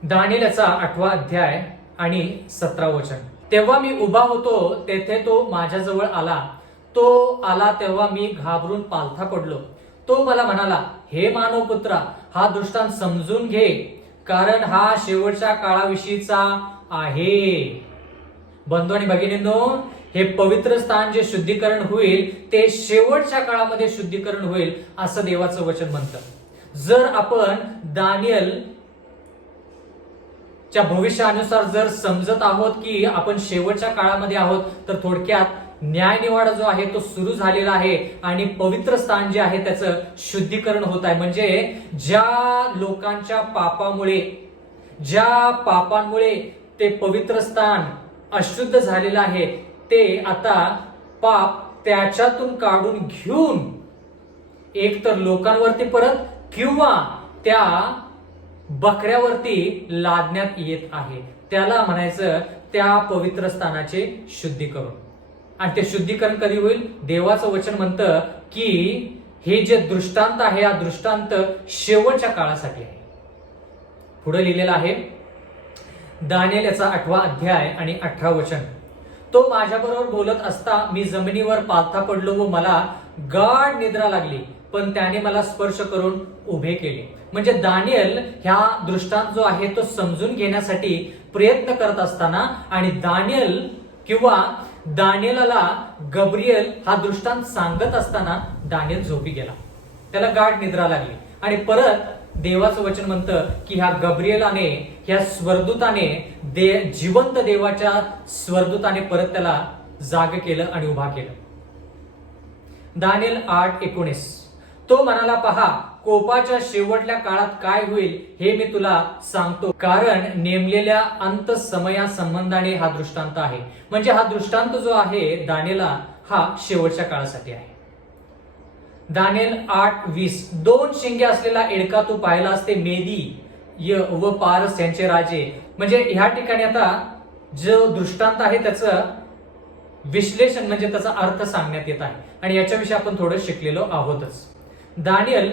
दानिएलचा 8वा अध्याय आणि 17 वचन. तेव्हा मी उभा होतो, तेथे तो माझ्याजवळ आला. तो आला तेव्हा मी घाबरून पालथा पडलो. तो मला म्हणाला, हे मानवपुत्रा, हा दृष्टांत समजून घे, कारण हा शेवटच्या काळाविषयीचा आहे. बंधू आणि भगिनींनो, हे पवित्र स्थान जे शुद्धीकरण होईल ते शेवटच्या काळामध्ये शुद्धीकरण होईल असं देवाचं वचन म्हणतं. जर आपण दानिएल च्या भविष्यानुसार जर समजत आहोत की आपण शेवटच्या काळामध्ये आहोत, तर थोडक्यात न्यायनिवाडा जो आहे तो सुरू झालेला आहे आणि पवित्र स्थान जे आहे त्याचं शुद्धीकरण होत आहे. म्हणजे ज्या लोकांच्या पापांमुळे ते पवित्र स्थान अशुद्ध झालेलं आहे, ते आता पाप त्याच्यातून काढून घेऊन एक तर लोकांवरती परत किंवा त्या बकऱ्यावरती लादण्यात येत आहे. त्याला म्हणायचं त्या पवित्र स्थानाचे शुद्धीकरण. आणि ते शुद्धीकरण कधी होईल? देवाचं वचन म्हणतं की हे जे दृष्टांत आहे, हा दृष्टांत शेवटच्या काळासाठी आहे. पुढे लिहिलेलं आहे दानिएलचा 8वा अध्याय आणि 18 वचन. तो माझ्याबरोबर बोलत असता मी जमिनीवर पालथा पडलो व मला गाढ निद्रा लागली, पण त्याने मला स्पर्श करून उभे केले. म्हणजे दानिएल ह्या दृष्टांत जो आहे तो समजून घेण्यासाठी प्रयत्न करत असताना आणि दानिएलला गब्रिएल हा दृष्टांत सांगत असताना दानिएल झोपी गेला. त्याला गाढ निद्रा लागली आणि परत देवाचं वचन म्हणतं की ह्या गब्रिएलाने, ह्या स्वरदूताने, जिवंत देवाच्या स्वरदूताने परत त्याला जाग केलं आणि उभा केलं. दानिएल 8:19. तो म्हणाला, पहा, कोपाच्या शेवटल्या काळात काय होईल हे मी तुला सांगतो, कारण नेमलेल्या अंत समया संबंधाने हा दृष्टांत आहे. म्हणजे हा दृष्टांत जो आहे दानिएला, हा शेवटच्या काळासाठी आहे. दानिएल 8:20. 2 शिंगे असलेला एडका तू पाहिला असते, मेदी व पारस यांचे राजे. म्हणजे ह्या ठिकाणी आता जो दृष्टांत आहे त्याचं विश्लेषण म्हणजे त्याचा अर्थ सांगण्यात येत आहे आणि याच्याविषयी आपण थोडं शिकलेलो आहोतच. दानिएल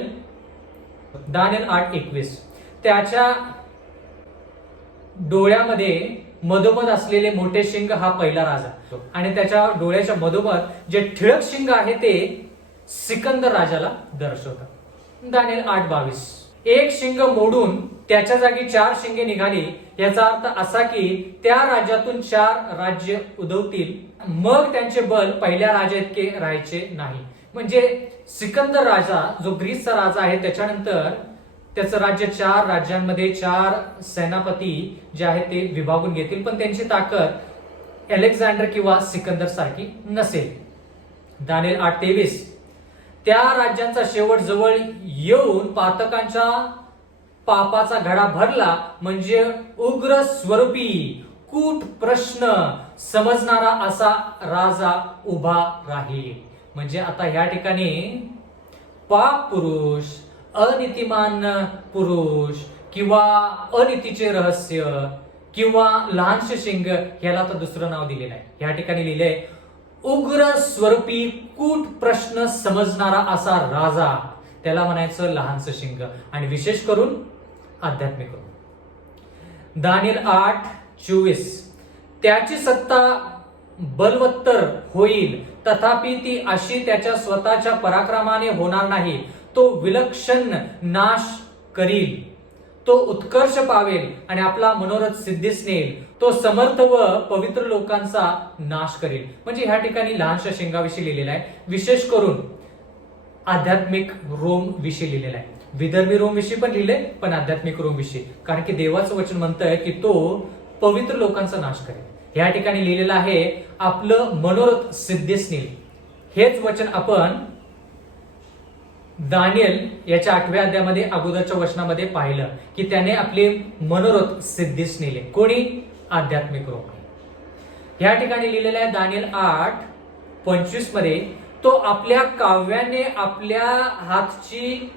8:21. त्याच्या डोळ्यामध्ये मधोमध असलेले मोठे शिंग हा पहिला राजा आणि त्याच्या डोळ्याच्या मधोमध जे ठिळक शिंग आहे ते सिकंदर राजाला दर्शवतात. दानिएल 8:22. एक शिंग मोडून त्याच्या जागी 4 शिंगे निघाली, याचा अर्थ असा की त्या राज्यातून 4 राज्य उदवतील, मग त्यांचे बल पहिल्या राजा इतके राहायचे नाही. म्हणजे सिकंदर राजा जो ग्रीसचा राजा आहे त्याच्यानंतर त्याचं राज्य 4 राज्यांमध्ये 4 सेनापती जे आहेत ते विभागून घेतील, पण त्यांची ताकद अलेक्झांडर किंवा सिकंदर सारखी नसेल. दानिएल 8:23. त्या राज्यांचा शेवट जवळ येऊन पातकांच्या पापाचा घडा भरला, म्हणजे उग्र स्वरूपी कूट प्रश्न समजणारा असा राजा उभा राहील. म्हणजे आता ह्या ठिकाणी पाप पुरुष, अनितिमान पुरुष किंवा अनितीचे रहस्य किंवा लहानशे शिंग, ह्याला तर दुसरं नाव दिलेलं आहे. ह्या ठिकाणी लिहिलंय उग्र स्वरूपी कूट प्रश्न समजणारा असा राजा, त्याला म्हणायचं लहानसं शिंग आणि विशेष करून आध्यात्मिक. दानिएल 8:24. त्याची सत्ता बलवत्तर होईल, तथापि ती अशी त्याच्या स्वतःच्या पराक्रमाने होणार नाही. तो विलक्षण नाश करील, तो उत्कर्ष पावेल आणि आपला मनोरथ सिद्धीस नेईल. तो समर्थ व पवित्र लोकांचा नाश करेल. म्हणजे ह्या ठिकाणी लहानशा शेंगाविषयी लिहिलेला आहे. विशेष करून आध्यात्मिक रोम विषयी लिहिलेला आहे. विधर्मी रोम विषयी पण लिहिले, पण आध्यात्मिक रोम विषयी, कारण की देवाचं वचन म्हणतंय की तो पवित्र लोकांचा नाश करेल. या ठिकाणी लिहिलेलं आहे आपलं मनोरथ सिद्धीस नेईल. हेच वचन आपण दानियल याच्या 8व्या अध्यायामध्ये अगोदरच्या वचनामध्ये पाहिलं की त्याने आपले मनोरथ सिद्धीस नेले. कोणी? आध्यात्मिक रोम. या ठिकाणी लिहिलेलं आहे दानियल 8:25 मध्ये, तो आपल्या काव्याने आपल्या हातची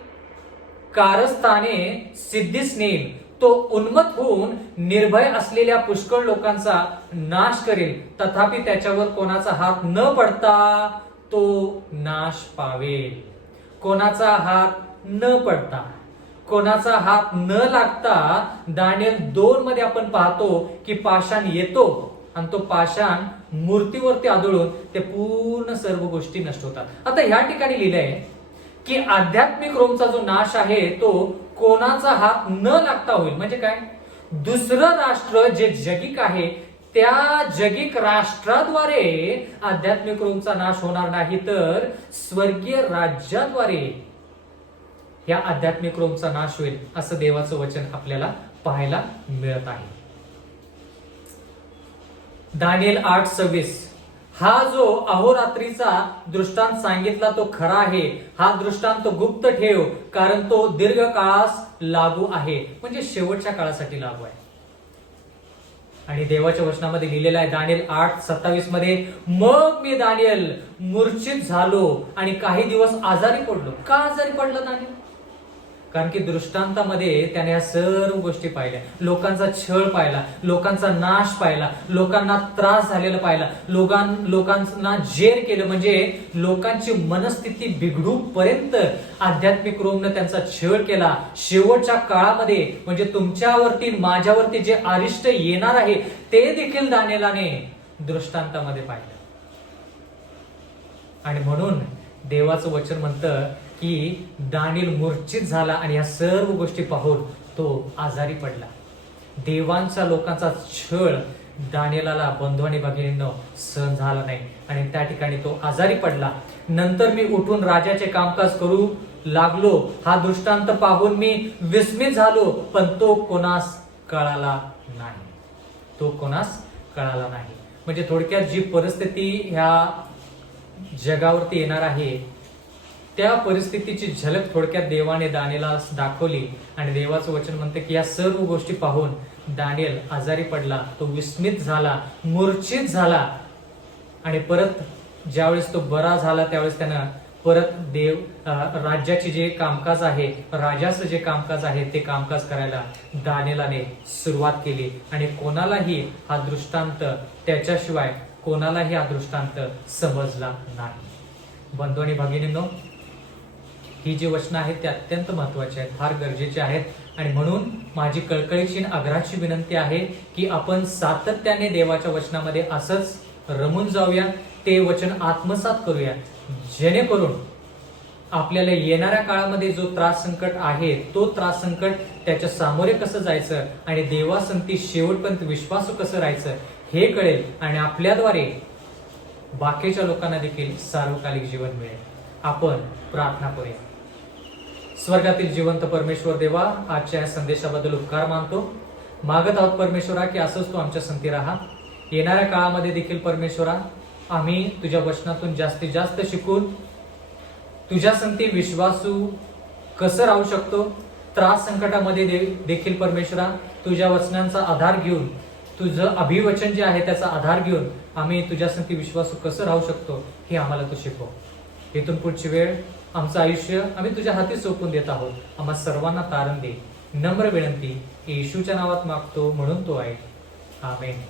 कारस्थाने सिद्धीस नेईल. तो उन्मत्त होऊन निर्भय असलेल्या पुष्कळ लोकांचा नाश करेल, तथापि त्याच्यावर कोणाचा हात न पडता तो नाश पावेल. कोणाचा हात न पडता, कोणाचा हात न लागता. दानियल 2 मध्ये आपण पाहतो की पाषाण येतो आणि तो पाषाण मूर्तीवरती आदळून ते पूर्ण सर्व गोष्टी नष्ट होतात. आता ह्या ठिकाणी लिहिलंय की आध्यात्मिक रोमचा जो नाश आहे तो कोणाचा हात न लागता होईल. म्हणजे काय? दुसरं राष्ट्र जे जगिक आहे त्या जगिक राष्ट्राद्वारे आध्यात्मिक रोमचा नाश होणार नाही, तर स्वर्गीय राज्याद्वारे या आध्यात्मिक रोमचा नाश होईल, असं देवाचं वचन आपल्याला पाहायला मिळत आहे. दानियल 8:26, हा जो अहोरात्रीचा दृष्टांत सांगितला तो खरा आहे. हा दृष्टांत गुप्त ठेव, कारण तो दीर्घ काळास लागू आहे. म्हणजे शेवटच्या काळासाठी लागू आहे. आणि देवाच्या वचनामध्ये लिहिलेलं आहे दानियल 8:27 मध्ये, मग मी दानियल मूर्छित झालो आणि काही दिवस आजारी पडलो. का आजारी पडलं दानियल? कारण की दृष्टांतामध्ये त्याने या सर्व गोष्टी पाहिल्या. लोकांचा छळ पाहिला, लोकांचा नाश पाहिला, लोकांना त्रास झालेला पाहिला, लोकांना जेर केलं. म्हणजे लोकांची मनस्थिती बिघडू पर्यंत आध्यात्मिक रोमनं त्यांचा छळ केला. शेवटच्या काळामध्ये म्हणजे तुमच्यावरती माझ्यावरती जे अरिष्ट येणार आहे ते देखील दानियेलाने दृष्टांतामध्ये पाहिलं. आणि म्हणून देवाचं वचन म्हणतं की दानियल मूर्छित झाला आणि या सर्व गोष्टी पाहून तो आजारी पडला. देवांच्या लोकांचा छळ दानियेलाला बंधू आणि भगिनींनो सहन झाला नाही आणि त्या ठिकाणी तो आजारी पडला. नंतर मी उठून राजाचे कामकाज करू लागलो. हा दृष्टांत पाहून मी विस्मित झालो, पण तो कोणास कळाला नाही. तो कोणास कळाला नाही. म्हणजे थोडक्यात जी परिस्थिती ह्या जगावरती येणार आहे त्या परिस्थितीची झलक थोडक्यात देवाने दानियेला दाखवली. आणि देवाचं वचन म्हणते की या सर्व गोष्टी पाहून दानियल आजारी पडला, तो विस्मित झाला, मूर्छित झाला. आणि परत ज्यावेळेस तो बरा झाला त्यावेळेस त्यानं परत राज्याचे जे कामकाज आहे, राजाचं जे कामकाज आहे ते कामकाज करायला दानियेलाने सुरुवात केली. आणि कोणालाही हा दृष्टांत त्याच्याशिवाय कोणालाही हा दृष्टांत समजला नाही. बंधू आणि भगिनींनो, ही जी वचनं आहेत ते अत्यंत महत्वाची आहेत, फार गरजेचे आहेत. आणि म्हणून माझी कळकळीची आग्रहाची विनंती आहे की आपण सातत्याने देवाच्या वचनामध्ये असंच रमून जाऊया, ते वचन आत्मसात करूया, जेणेकरून आपल्याला येणाऱ्या काळामध्ये जो त्रास संकट आहे तो त्रास संकट त्याच्या सामोरे कसं जायचं आणि देवासंती शेवटपर्यंत विश्वासू कसं राहायचं हे कळेल. आणि आपल्याद्वारे बाकीच्या लोकांना देखील सार्वकालिक जीवन मिळेल. आपण प्रार्थना करूया. स्वर्गातील जिवंत परमेश्वर देवा, आजच्या या संदेशाबद्दल उपकार मानतो. मागत आहोत परमेश्वरा की असंच तू आमच्या संगती राहा. येणाऱ्या काळामध्ये देखील परमेश्वरा आम्ही तुझ्या वचनातून जास्तीत जास्त शिकून तुझ्या संगती विश्वासू कसं राहू शकतो, त्रास संकटामध्ये देखील परमेश्वरा तुझ्या वचनांचा आधार घेऊन, तुझं अभिवचन जे आहे त्याचा आधार घेऊन आम्ही तुझ्या संगती विश्वासू कसं राहू शकतो हे आम्हाला तू शिकव. इथून पुढची वेळ आमचं आयुष्य आम्ही तुझ्या हाती सोपवून देत आहोत. आम्हा सर्वांना तारण दे. नम्र विनंती येशूच्या नावात मागतो, म्हणून तो आहे. आमेन.